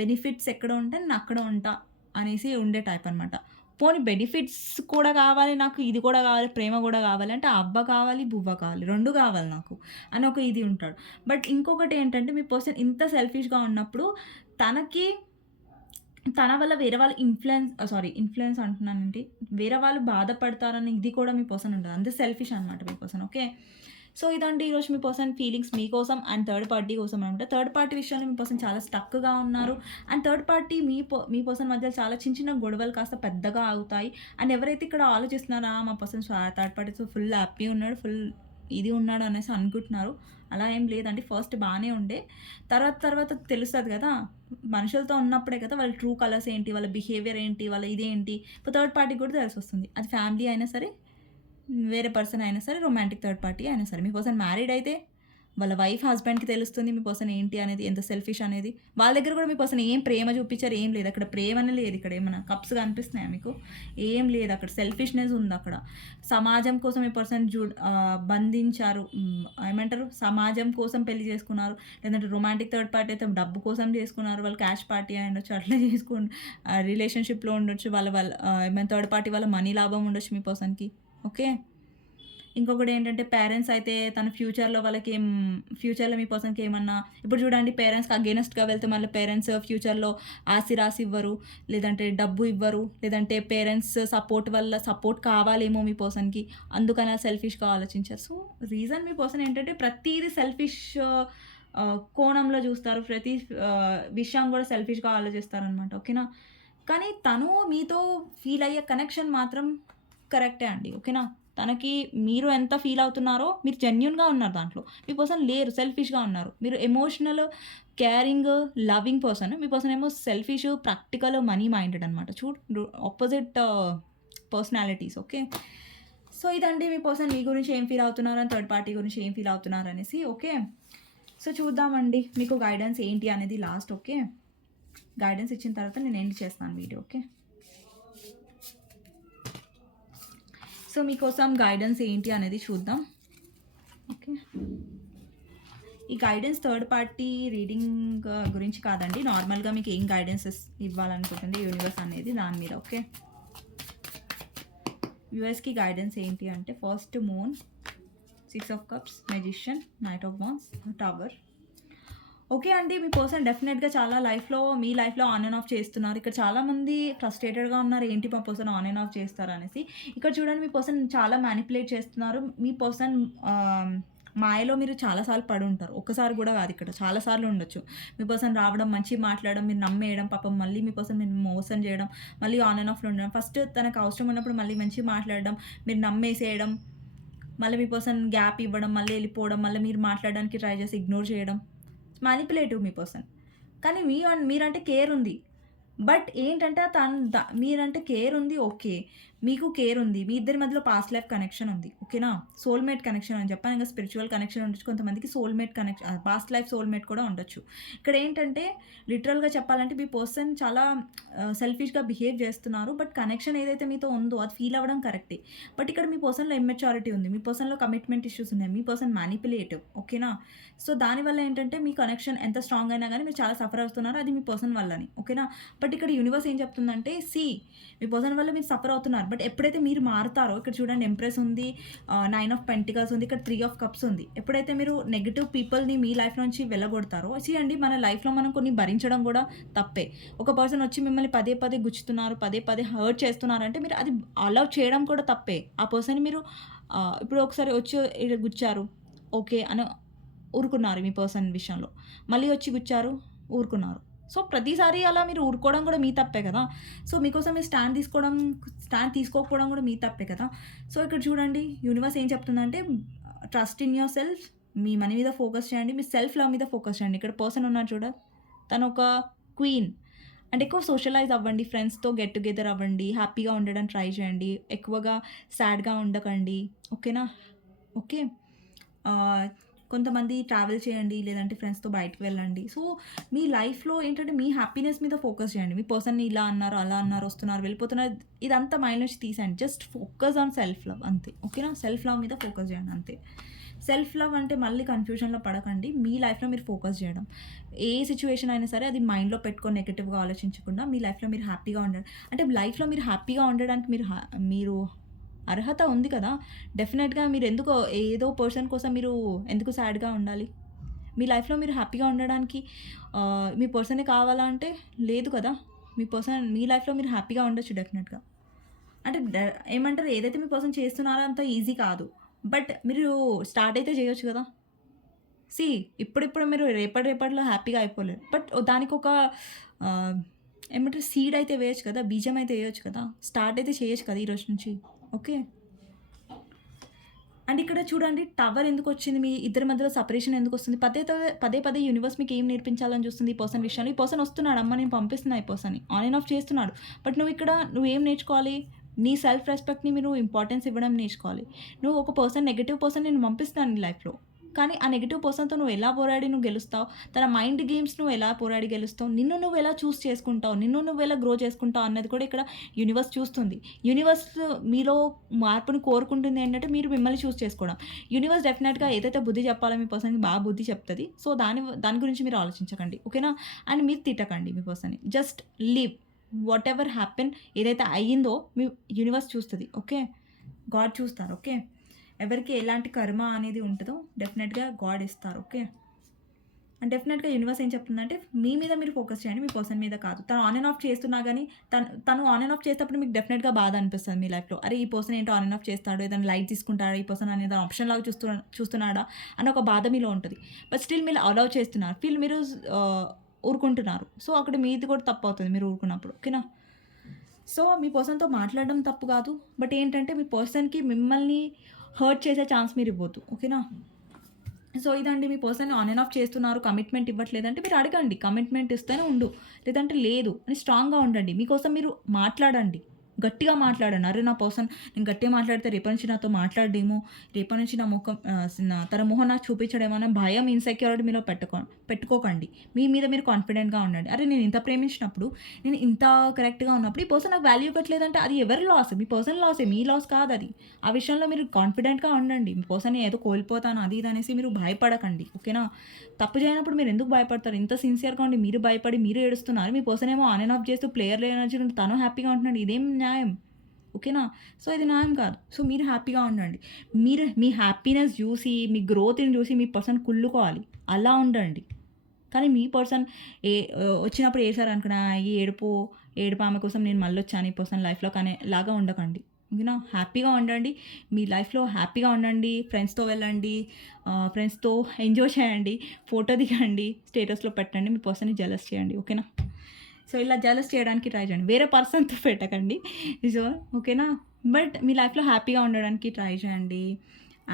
బెనిఫిట్స్ ఎక్కడ ఉంటే నేను అక్కడ ఉంటా అనేసి ఉండే టైప్ అనమాట. పోనీ బెనిఫిట్స్ కూడా కావాలి నాకు, ఇది కూడా కావాలి, ప్రేమ కూడా కావాలి అంటే అబ్బ కావాలి, బువ్వ కావాలి, రెండు కావాలి నాకు అని ఒక ఇది ఉంటాడు. బట్ ఇంకొకటి ఏంటంటే మీ పర్సన్ ఇంత సెల్ఫిష్గా ఉన్నప్పుడు తన వల్ల వేరే వాళ్ళు ఇన్ఫ్లుయెన్స్ అంటున్నానండి. వేరే వాళ్ళు బాధపడతారని ఇది కూడా మీ పర్సన్ ఉండదు. అంతే సెల్ఫిష్ అనమాట మీ పర్సన్. ఓకే. సో ఇదండి ఈరోజు మీ పర్సన్ ఫీలింగ్స్ మీకోసం అండ్ థర్డ్ పార్టీ కోసం అనమాట. థర్డ్ పార్టీ విషయంలో మీ పర్సన్ చాలా స్టక్గా ఉన్నారు. And third party me person మధ్య చాలా చిన్న చిన్న గొడవలు కాస్త పెద్దగా అవుతాయి. అండ్ ఎవరైతే ఇక్కడ ఆలోచిస్తున్నారా మా పర్సన్ థర్డ్ పార్టీతో ఫుల్ హ్యాపీ ఉన్నాడు, ఫుల్ ఇది ఉన్నాడు అనేసి అనుకుంటున్నారు. అలా ఏం లేదండి. ఫస్ట్ బాగానే ఉండే, తర్వాత తెలుస్తుంది కదా. మనుషులతో ఉన్నప్పుడే కదా వాళ్ళ ట్రూ కలర్స్ ఏంటి, వాళ్ళ బిహేవియర్ ఏంటి, వాళ్ళ ఇదేంటి ఇప్పుడు థర్డ్ పార్టీకి కూడా తెలిసి వస్తుంది. అది ఫ్యామిలీ అయినా సరే, వేరే పర్సన్ అయినా సరే, రొమాంటిక్ థర్డ్ పార్టీ అయినా సరే. మీ పర్సన్ మ్యారీడ్ అయితే వాళ్ళ వైఫ్ హస్బెండ్కి తెలుస్తుంది మీ పర్సన్ ఏంటి అనేది, ఎంత సెల్ఫిష్ అనేది. వాళ్ళ దగ్గర కూడా మీ పర్సన్ ఏం ప్రేమ చూపించారు, ఏం లేదు అక్కడ. ప్రేమనే లేదు ఇక్కడ. ఏమైనా కప్స్గా అనిపిస్తున్నాయా మీకు? ఏం లేదు అక్కడ. సెల్ఫిష్నెస్ ఉంది అక్కడ. సమాజం కోసం మీ పర్సన్ బంధించారు. ఏమంటారు, సమాజం కోసం పెళ్లి చేసుకున్నారు. లేదంటే రొమాంటిక్ థర్డ్ పార్టీ అయితే డబ్బు కోసం చేసుకున్నారు. వాళ్ళు క్యాష్ పార్టీ అయి ఉండొచ్చు, అట్లా రిలేషన్షిప్లో ఉండొచ్చు. ఏమైనా థర్డ్ పార్టీ వాళ్ళ మనీ లాభం ఉండొచ్చు మీ పర్సన్కి. ఓకే. ఇంకొకటి ఏంటంటే పేరెంట్స్ అయితే తన ఫ్యూచర్లో మీ పర్సన్కి ఏమన్నా ఇప్పుడు చూడండి పేరెంట్స్కి అగేనెస్ట్గా వెళ్తే మళ్ళీ పేరెంట్స్ ఫ్యూచర్లో రాసి ఇవ్వరు, లేదంటే డబ్బు ఇవ్వరు, లేదంటే పేరెంట్స్ సపోర్ట్ కావాలేమో మీ పర్సన్కి, అందుకని సెల్ఫిష్గా ఆలోచించారు. సో రీజన్ మీ పర్సన్ ఏంటంటే ప్రతిదీ సెల్ఫిష్ కోణంలో చూస్తారు. ప్రతి విషయం కూడా సెల్ఫిష్గా ఆలోచిస్తారనమాట. ఓకేనా. కానీ తను మీతో ఫీల్ అయ్యే కనెక్షన్ మాత్రం కరెక్టే అండి. ఓకేనా. తనకి మీరు ఎంత ఫీల్ అవుతున్నారో మీరు జెన్యున్గా ఉన్నారు దాంట్లో. మీ పర్సన్ లేరు, సెల్ఫిష్గా ఉన్నారు. మీరు ఎమోషనల్, కేరింగ్, లవింగ్ పర్సన్. మీ పర్సన్ ఏమో సెల్ఫిష్, ప్రాక్టికల్, మనీ మైండెడ్ అనమాట. Opposite personalities. ఓకే. సో ఇదండి మీ పర్సన్ మీ గురించి ఏం ఫీల్ అవుతున్నారు అని, థర్డ్ పార్టీ గురించి ఏం ఫీల్ అవుతున్నారు అనేసి. ఓకే. సో చూద్దామండి మీకు గైడెన్స్ ఏంటి అనేది లాస్ట్. ఓకే. గైడెన్స్ ఇచ్చిన తర్వాత నేను ఎండ్ చేస్తాను వీడియో. ఓకే. సో మీకోసం గైడెన్స్ ఏంటి అనేది చూద్దాం. ఓకే. ఈ గైడెన్స్ థర్డ్ పార్టీ రీడింగ్ గురించి కాదండి. నార్మల్గా మీకు ఏం గైడెన్స్ ఇవ్వాలనుకుంటుంది యూనివర్స్ అనేది దాని మీద. ఓకే. యూఎస్కి గైడెన్స్ ఏంటి అంటే first moon, 6 of cups, magician, knight of wands, tower. Okay అండి. మీ పర్సన్ డెఫినెట్గా చాలా మీ లైఫ్లో ఆన్ అండ్ ఆఫ్ చేస్తున్నారు. ఇక్కడ చాలామంది ఫ్రస్ట్రేటెడ్గా ఉన్నారు, ఏంటి మా పర్సన్ ఆన్ అండ్ ఆఫ్ చేస్తారు అనేసి. ఇక్కడ చూడండి, మీ పర్సన్ చాలా మ్యానిపులేట్ చేస్తున్నారు. మీ పర్సన్ మాయలో మీరు చాలాసార్లు పడి ఉంటారు. ఒక్కసారి కూడా కాదు, ఇక్కడ చాలాసార్లు ఉండొచ్చు. మీ పర్సన్ రావడం, మంచి మాట్లాడడం, మీరు నమ్మేయడం, పాపం మళ్ళీ మీ పర్సన్ మీరు మోసం చేయడం, మళ్ళీ ఆన్ అండ్ ఆఫ్లో ఉండడం. ఫస్ట్ తనకు అవసరం ఉన్నప్పుడు మళ్ళీ మంచి మాట్లాడడం, మీరు నమ్మేసేయడం, మళ్ళీ మీ పర్సన్ గ్యాప్ ఇవ్వడం, మళ్ళీ వెళ్ళిపోవడం, మళ్ళీ మీరు మాట్లాడడానికి ట్రై చేసి ఇగ్నోర్ చేయడం. మ్యానిపులేటివ్ మీ పర్సన్. కానీ మీరంటే కేర్ ఉంది. బట్ ఏంటంటే మీరంటే కేర్ ఉంది, ఓకే. మీకు కేర్ ఉంది. మీ ఇద్దరి మధ్యలో పాస్ట్ లైఫ్ కనెక్షన్ ఉంది, ఓకేనా. సోల్మేట్ కనెక్షన్ అని చెప్పాను. ఇంకా స్పిరిచువల్ కనెక్షన్ ఉండొచ్చు, కొంతమందికి soulmate connection, past life soulmate కూడా ఉండొచ్చు. ఇక్కడ ఏంటంటే లిటరల్గా చెప్పాలంటే మీ పర్సన్ చాలా సెల్ఫిష్గా బిహేవ్ చేస్తున్నారు. బట్ కనెక్షన్ ఏదైతే మీతో ఉందో అది ఫీల్ అవ్వడం కరెక్టే. బట్ ఇక్కడ మీ పర్సన్లో ఇమ్మెచ్యూరిటీ ఉంది, మీ పర్సన్లో కమిట్మెంట్ ఇష్యూస్ ఉన్నాయి, మీ పర్సన్ మ్యానిపులేటివ్, ఓకేనా. సో దానివల్ల ఏంటంటే మీ కనెక్షన్ ఎంత స్ట్రాంగ్ అయినా కానీ మీరు చాలా సఫర్ అవుతున్నారు, అది మీ పర్సన్ వల్లని, ఓకేనా. బట్ ఇక్కడ యూనివర్స్ ఏం చెప్తుందంటే మీ పర్సన్ వల్ల మీరు సఫర్ అవుతున్నారు. బట్ ఎప్పుడైతే మీరు మారుతారో, ఇక్కడ చూడండి ఎంప్రెస్ ఉంది, 9 ఆఫ్ పెంటికల్స్ ఉంది, ఇక్కడ 3 ఆఫ్ కప్స్ ఉంది. ఎప్పుడైతే మీరు నెగిటివ్ పీపుల్ని మీ లైఫ్ నుంచి వెళ్ళగొడతారో, అండి మన లైఫ్లో మనం కొన్ని భరించడం కూడా తప్పే. ఒక పర్సన్ వచ్చి మిమ్మల్ని పదే పదే గుచ్చుతున్నారు, పదే పదే హర్ట్ చేస్తున్నారు అంటే మీరు అది అలౌ చేయడం కూడా తప్పే. ఆ పర్సన్ మీరు ఇప్పుడు ఒకసారి వచ్చి గుచ్చారు, ఓకే అని ఊరుకున్నారు మీ పర్సన్ విషయంలో, మళ్ళీ వచ్చి గుచ్చారు, ఊరుకున్నారు. సో ప్రతిసారి అలా మీరు ఊరుకోవడం కూడా మీ తప్పే కదా. సో మీకోసం మీరు స్టాండ్ తీసుకోకపోవడం కూడా మీ తప్పే కదా. సో ఇక్కడ చూడండి యూనివర్స్ ఏం చెప్తుందంటే trust in your self, me money మీద ఫోకస్ చేయండి, మీ సెల్ఫ్ లవ్ మీద ఫోకస్ చేయండి. ఇక్కడ పర్సన్ ఉన్నారు చూడ, తను ఒక క్వీన్. అంటే ఎక్కువ సోషలైజ్ అవ్వండి, ఫ్రెండ్స్తో గెట్ టుగెదర్ అవ్వండి, హ్యాపీగా ఉండడం ట్రై చేయండి, ఎక్కువగా సాడ్గా ఉండకండి, ఓకేనా. ఓకే. కొంతమంది ట్రావెల్ చేయండి, లేదంటే ఫ్రెండ్స్తో బయటకు వెళ్ళండి. సో మీ లైఫ్లో ఏంటంటే మీ హ్యాపీనెస్ మీద ఫోకస్ చేయండి. మీ పర్సన్ని ఇలా అన్నారు, అలా అన్నారు, వస్తున్నారు, వెళ్ళిపోతున్నారు, ఇదంతా మైండ్ నుంచి తీసేయండి. Just focus on self love అంతే, ఓకేనా. సెల్ఫ్ లవ్ మీద ఫోకస్ చేయండి అంతే. సెల్ఫ్ లవ్ అంటే మళ్ళీ కన్ఫ్యూజన్లో పడకండి. మీ లైఫ్లో మీరు ఫోకస్ చేయడం, ఏ సిచ్యువేషన్ అయినా సరే అది మైండ్లో పెట్టుకొని నెగిటివ్గా ఆలోచించకుండా మీ లైఫ్లో మీరు హ్యాపీగా ఉండడం. అంటే లైఫ్లో మీరు హ్యాపీగా ఉండడానికి మీరు అర్హత ఉంది కదా. డెఫినెట్గా మీరు ఏదో పర్సన్ కోసం మీరు ఎందుకు సాడ్గా ఉండాలి. మీ లైఫ్లో మీరు హ్యాపీగా ఉండడానికి మీ పర్సనే కావాలా అంటే లేదు కదా. మీ లైఫ్లో మీరు హ్యాపీగా ఉండొచ్చు డెఫినెట్గా. అంటే ఏమంటారు, ఏదైతే మీ పర్సన్ చేస్తున్నారో అంత ఈజీ కాదు, బట్ మీరు స్టార్ట్ అయితే చేయొచ్చు కదా. ఇప్పుడిప్పుడు మీరు రేపటిలో హ్యాపీగా అయిపోలేరు, బట్ దానికి ఒక ఏమంటారు సీడ్ అయితే వేయచ్చు కదా, బీజం అయితే వేయచ్చు కదా, స్టార్ట్ అయితే చేయొచ్చు కదా ఈరోజు నుంచి, ఓకే. అండ్ ఇక్కడ చూడండి టవర్ ఎందుకు వచ్చింది, మీ ఇద్దరి మధ్యలో సపరేషన్ ఎందుకు వస్తుంది. పదే పదే యూనివర్స్ మీకు ఏం నేర్పించాలని చూస్తుంది ఈ పర్సన్ విషయంలో. ఈ పర్సన్ వస్తున్నాడు, అమ్మ నేను పంపిస్తున్నా ఈ పర్సన్ని, ఆన్ అండ్ ఆఫ్ చేస్తున్నాడు. బట్ నువ్వేం నేర్చుకోవాలి, నీ సెల్ఫ్ రెస్పెక్ట్ని మీరు ఇంపార్టెన్స్ ఇవ్వడం నేర్చుకోవాలి. నువ్వు ఒక నెగిటివ్ పర్సన్ నేను పంపిస్తాను నీ లైఫ్లో, కానీ ఆ నెగిటివ్ పర్సన్తో నువ్వు ఎలా పోరాడి నువ్వు గెలుస్తావు, తన మైండ్ గేమ్స్ నువ్వు ఎలా పోరాడి గెలుస్తావు, నిన్ను నువ్వు ఎలా చూస్ చేసుకుంటావు, నిన్ను నువ్వు ఎలా గ్రో చేసుకుంటావు అన్నది కూడా ఇక్కడ యూనివర్స్ చూస్తుంది. యూనివర్స్ మీలో మార్పుని కోరుకుంటుంది ఏంటంటే మీరు మిమ్మల్ని చూస్ చేసుకోవడం. యూనివర్స్ డెఫినెట్గా ఏదైతే బుద్ధి చెప్పాలో మీ పర్సన్కి బాగా బుద్ధి చెప్తుంది. సో దాని గురించి మీరు ఆలోచించకండి, ఓకేనా. అండ్ మీరు తిట్టకండి మీ పర్సన్ని, just live what ever happen. ఏదైతే అయ్యిందో మీ యూనివర్స్ చూస్తుంది, ఓకే. గాడ్ చూస్తారు, ఓకే. ఎవరికి ఎలాంటి కర్మ అనేది ఉంటుందో డెఫినెట్గా గాడ్ ఇస్తారు, ఓకే. అండ్ డెఫినెట్గా యూనివర్స్ ఏం చెప్తుందంటే మీ మీద మీరు ఫోకస్ చేయండి, మీ పర్సన్ మీద కాదు. తను ఆన్ అండ్ ఆఫ్ చేస్తున్నా కానీ తను ఆన్ అండ్ ఆఫ్ చేసేటప్పుడు మీకు డెఫినెట్గా బాధ అనిపిస్తుంది మీ లైఫ్లో. అరే ఈ పర్సన్ ఏంటో ఆన్ అండ్ ఆఫ్ చేస్తాడు, ఏదైనా లైట్ తీసుకుంటాడు, ఈ పర్సన్ అనేది ఆప్షన్ లాగా చూస్తున్నాడా అన్న ఒక బాధ మీలో ఉంటుంది. బట్ స్టిల్ మీరు అలౌ చేస్తున్నారు, మీరు ఊరుకుంటున్నారు. సో అక్కడ మీది కూడా తప్పు అవుతుంది మీరు ఊరుకున్నప్పుడు, ఓకేనా. సో మీ పర్సన్తో మాట్లాడడం తప్పు కాదు, బట్ ఏంటంటే మీ పర్సన్కి మిమ్మల్ని హర్ట్ చేసే ఛాన్స్ మీరు ఇవ్వద్దు, ఓకేనా. సో ఇదండి, మీ పర్సన్ ఆన్ అండ్ ఆఫ్ చేస్తున్నారు, కమిట్మెంట్ ఇవ్వట్లేదంటే మీరు అడగండి, కమిట్మెంట్ ఇస్తేనే ఉండు, లేదంటే లేదు అని స్ట్రాంగ్గా ఉండండి. మీకోసం మీరు మాట్లాడండి, గట్టిగా మాట్లాడండి. అరే! నా పర్సన్ నేను గట్టిగా మాట్లాడితే రేపటి నుంచి నాతో మాట్లాడడేమో, రేపటి నుంచి నా ముఖం తన మొహం నాకు చూపించడేమో అనే భయం, ఇన్‌సెక్యూరిటీ మీలో పెట్టుకోకండి. మీ మీద మీరు కాన్ఫిడెంట్‌గా ఉండండి. అరే! నేను ఇంత ప్రేమించినప్పుడు, నేను ఇంత కరెక్ట్‌గా ఉన్నప్పుడు, ఈ పర్సన్ నాకు వాల్యూ ఇవ్వట్లేదంటే అది ఎవరి లాస్? మీ పర్సన్ లాసే. మీ లాస్ కాదది. ఆ విషయంలో మీరు కాన్ఫిడెంట్‌గా ఉండండి. మీ పర్సన్‌ని ఏదో కోల్పోతాను అది ఇది అనేసి మీరు భయపడకండి. ఓకేనా? తప్పు చేయనప్పుడు మీరు ఎందుకు భయపడతారు? ఇంత సిన్సియర్‌గా ఉండి మీరు భయపడి మీరు ఏడుస్తున్నారు. మీ పర్సన్ ఏమో ఆన్ అండ్ ఆఫ్ చేస్తూ ప్లేయర్ ఎనర్జీ నుండి తను హ్యాపీగా ఉంటున్నాడు. ఇదేం న్యాయం? ఓకేనా? సో, ఇది న్యాయం కాదు. సో, మీరు హ్యాపీగా ఉండండి. మీరు మీ హ్యాపీనెస్ జూసి, మీ గ్రోత్‌ని జూసి మీ పర్సన్ కుళ్ళుకోవాలి. అలా ఉండండి. కానీ మీ పర్సన్ వచ్చినప్పుడు ఏడ్చారనుకున్నా, ఈ ఏడుపు ఆమె కోసం నేను మళ్ళొచ్చాను ఈ పర్సన్ లైఫ్‌లోకి అనేలాగా ఉండకండి. ఓకేనా? హ్యాపీగా ఉండండి. మీ లైఫ్‌లో హ్యాపీగా ఉండండి. ఫ్రెండ్స్‌తో వెళ్ళండి. ఫ్రెండ్స్‌తో ఎంజాయ్ చేయండి. ఫోటో దిగండి. స్టేటస్‌లో పెట్టండి. మీ పర్సన్‌ని జెలస్ చేయండి. ఓకేనా? సో, ఇలా జెలస్ చేయడానికి ట్రై చేయండి. వేరే పర్సన్‌తో పెట్టకండి. సో, ఓకేనా? బట్ మీ లైఫ్‌లో హ్యాపీగా ఉండడానికి ట్రై చేయండి.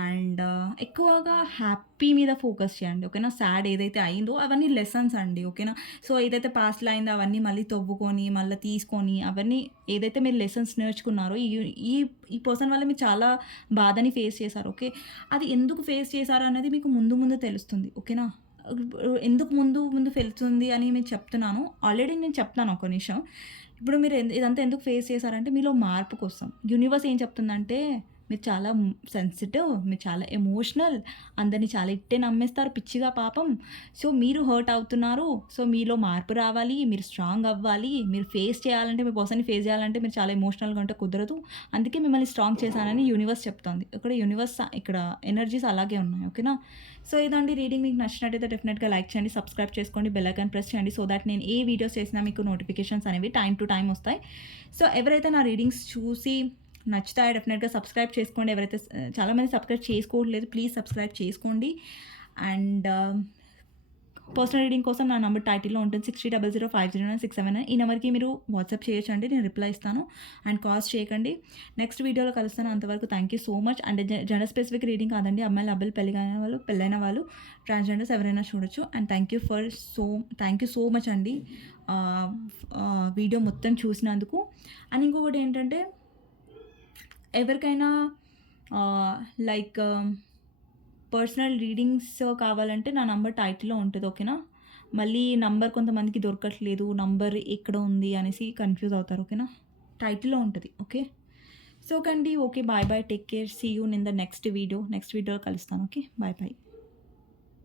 అండ్ ఎక్కువగా హ్యాపీ మీద ఫోకస్ చేయండి. ఓకేనా? సాడ్ ఏదైతే అయిందో అవన్నీ లెసన్స్ అండి. ఓకేనా? సో, ఏదైతే పాస్ట్‌లో అయిందో అవన్నీ మళ్ళీ తవ్వుకొని, మళ్ళీ తీసుకొని అవన్నీ ఏదైతే మీరు లెసన్స్ నేర్చుకున్నారో ఈ ఈ పర్సన్ వల్ల మీరు చాలా బాధని ఫేస్ చేశారు. ఓకే? అది ఎందుకు ఫేస్ చేశారు అన్నది మీకు ముందు ముందు తెలుస్తుంది. ఓకేనా? ఎందుకు ముందు ముందు వెళ్తుంది అని మీకు చెప్తున్నాను. ఆల్రెడీ నేను చెప్తాను ఒక నిమిషం. ఇప్పుడు మీరు ఇదంతా ఎందుకు ఫేస్ చేశారంటే మీలో మార్పు కోసం. యూనివర్స్ ఏం చెప్తుందంటే మీరు చాలా సెన్సిటివ్, మీరు చాలా ఎమోషనల్, అందరిని చాలా ఇట్టే నమ్మేస్తారు పిచ్చిగా పాపం. సో, మీరు హర్ట్ అవుతున్నారు. సో, మీలో మార్పు రావాలి, మీరు స్ట్రాంగ్ అవ్వాలి, మీరు ఫేస్ చేయాలంటే మీ పర్సన్‌ని ఫేస్ చేయాలంటే మీరు చాలా ఎమోషనల్‌గా ఉంటే కుదరదు. అందుకే మిమ్మల్ని స్ట్రాంగ్ చేశానని యూనివర్స్ చెప్తోంది. ఇక్కడ ఎనర్జీస్ అలాగే ఉన్నాయి. ఓకేనా? సో, ఇదండి రీడింగ్. మీకు నచ్చినట్టయితే డెఫినెట్‌గా లైక్ చేయండి, సబ్స్క్రైబ్ చేసుకోండి, బెల్ ఐకాన్ ప్రెస్ చేయండి. సో దట్ నేను ఏ వీడియోస్ చేసినా మీకు నోటిఫికేషన్స్ అనేవి టైమ్ టు టైమ్ వస్తాయి. సో, ఎవరైతే నా రీడింగ్స్ చూసి నచ్చుతాయో డెఫినెట్‌గా సబ్స్క్రైబ్ చేసుకోండి. ఎవరైతే చాలామంది సబ్స్క్రైబ్ చేసుకోవట్లేదు. ప్లీజ్ సబ్స్క్రైబ్ చేసుకోండి. అండ్ పర్సనల్ రీడింగ్ కోసం నా నంబర్ టైటిల్‌లో ఉంటుంది. 6000509679. ఈ నెంబర్‌కి మీరు వాట్సాప్ చేయొచ్చండి. నేను రిప్లై ఇస్తాను. అండ్ కాల్స్ చేయకండి. నెక్స్ట్ వీడియోలో కలుస్తాను. అంతవరకు thank you so much. And gender specific reading కాదండి. అమ్మాయిలు, అబ్బాయిలు, పెళ్ళైన వాళ్ళు, ట్రాన్స్‌జెండర్స్ ఎవరైనా చూడొచ్చు. And thank you so much అండి. వీడియో మొత్తం చూసినందుకు. అండ్ ఇంకొకటి ఏంటంటే ఎవరికైనా లైక్ పర్సనల్ రీడింగ్స్ కావాలంటే నా నంబర్ టైటిల్‌లో ఉంటది. ఓకేనా? మళ్ళీ నంబర్ కొంతమందికి దొరకట్లేదు. నంబర్ ఎక్కడ ఉంది అనేసి కన్‌ఫ్యూజ్ అవుతారు. ఓకేనా? టైటిల్‌లో ఉంటది. ఓకే. సో, ఓకే అండి. Okay. Bye bye. Take care. See you in the next video. నెక్స్ట్ వీడియోలో కలుస్తాను. ఓకే. Bye bye.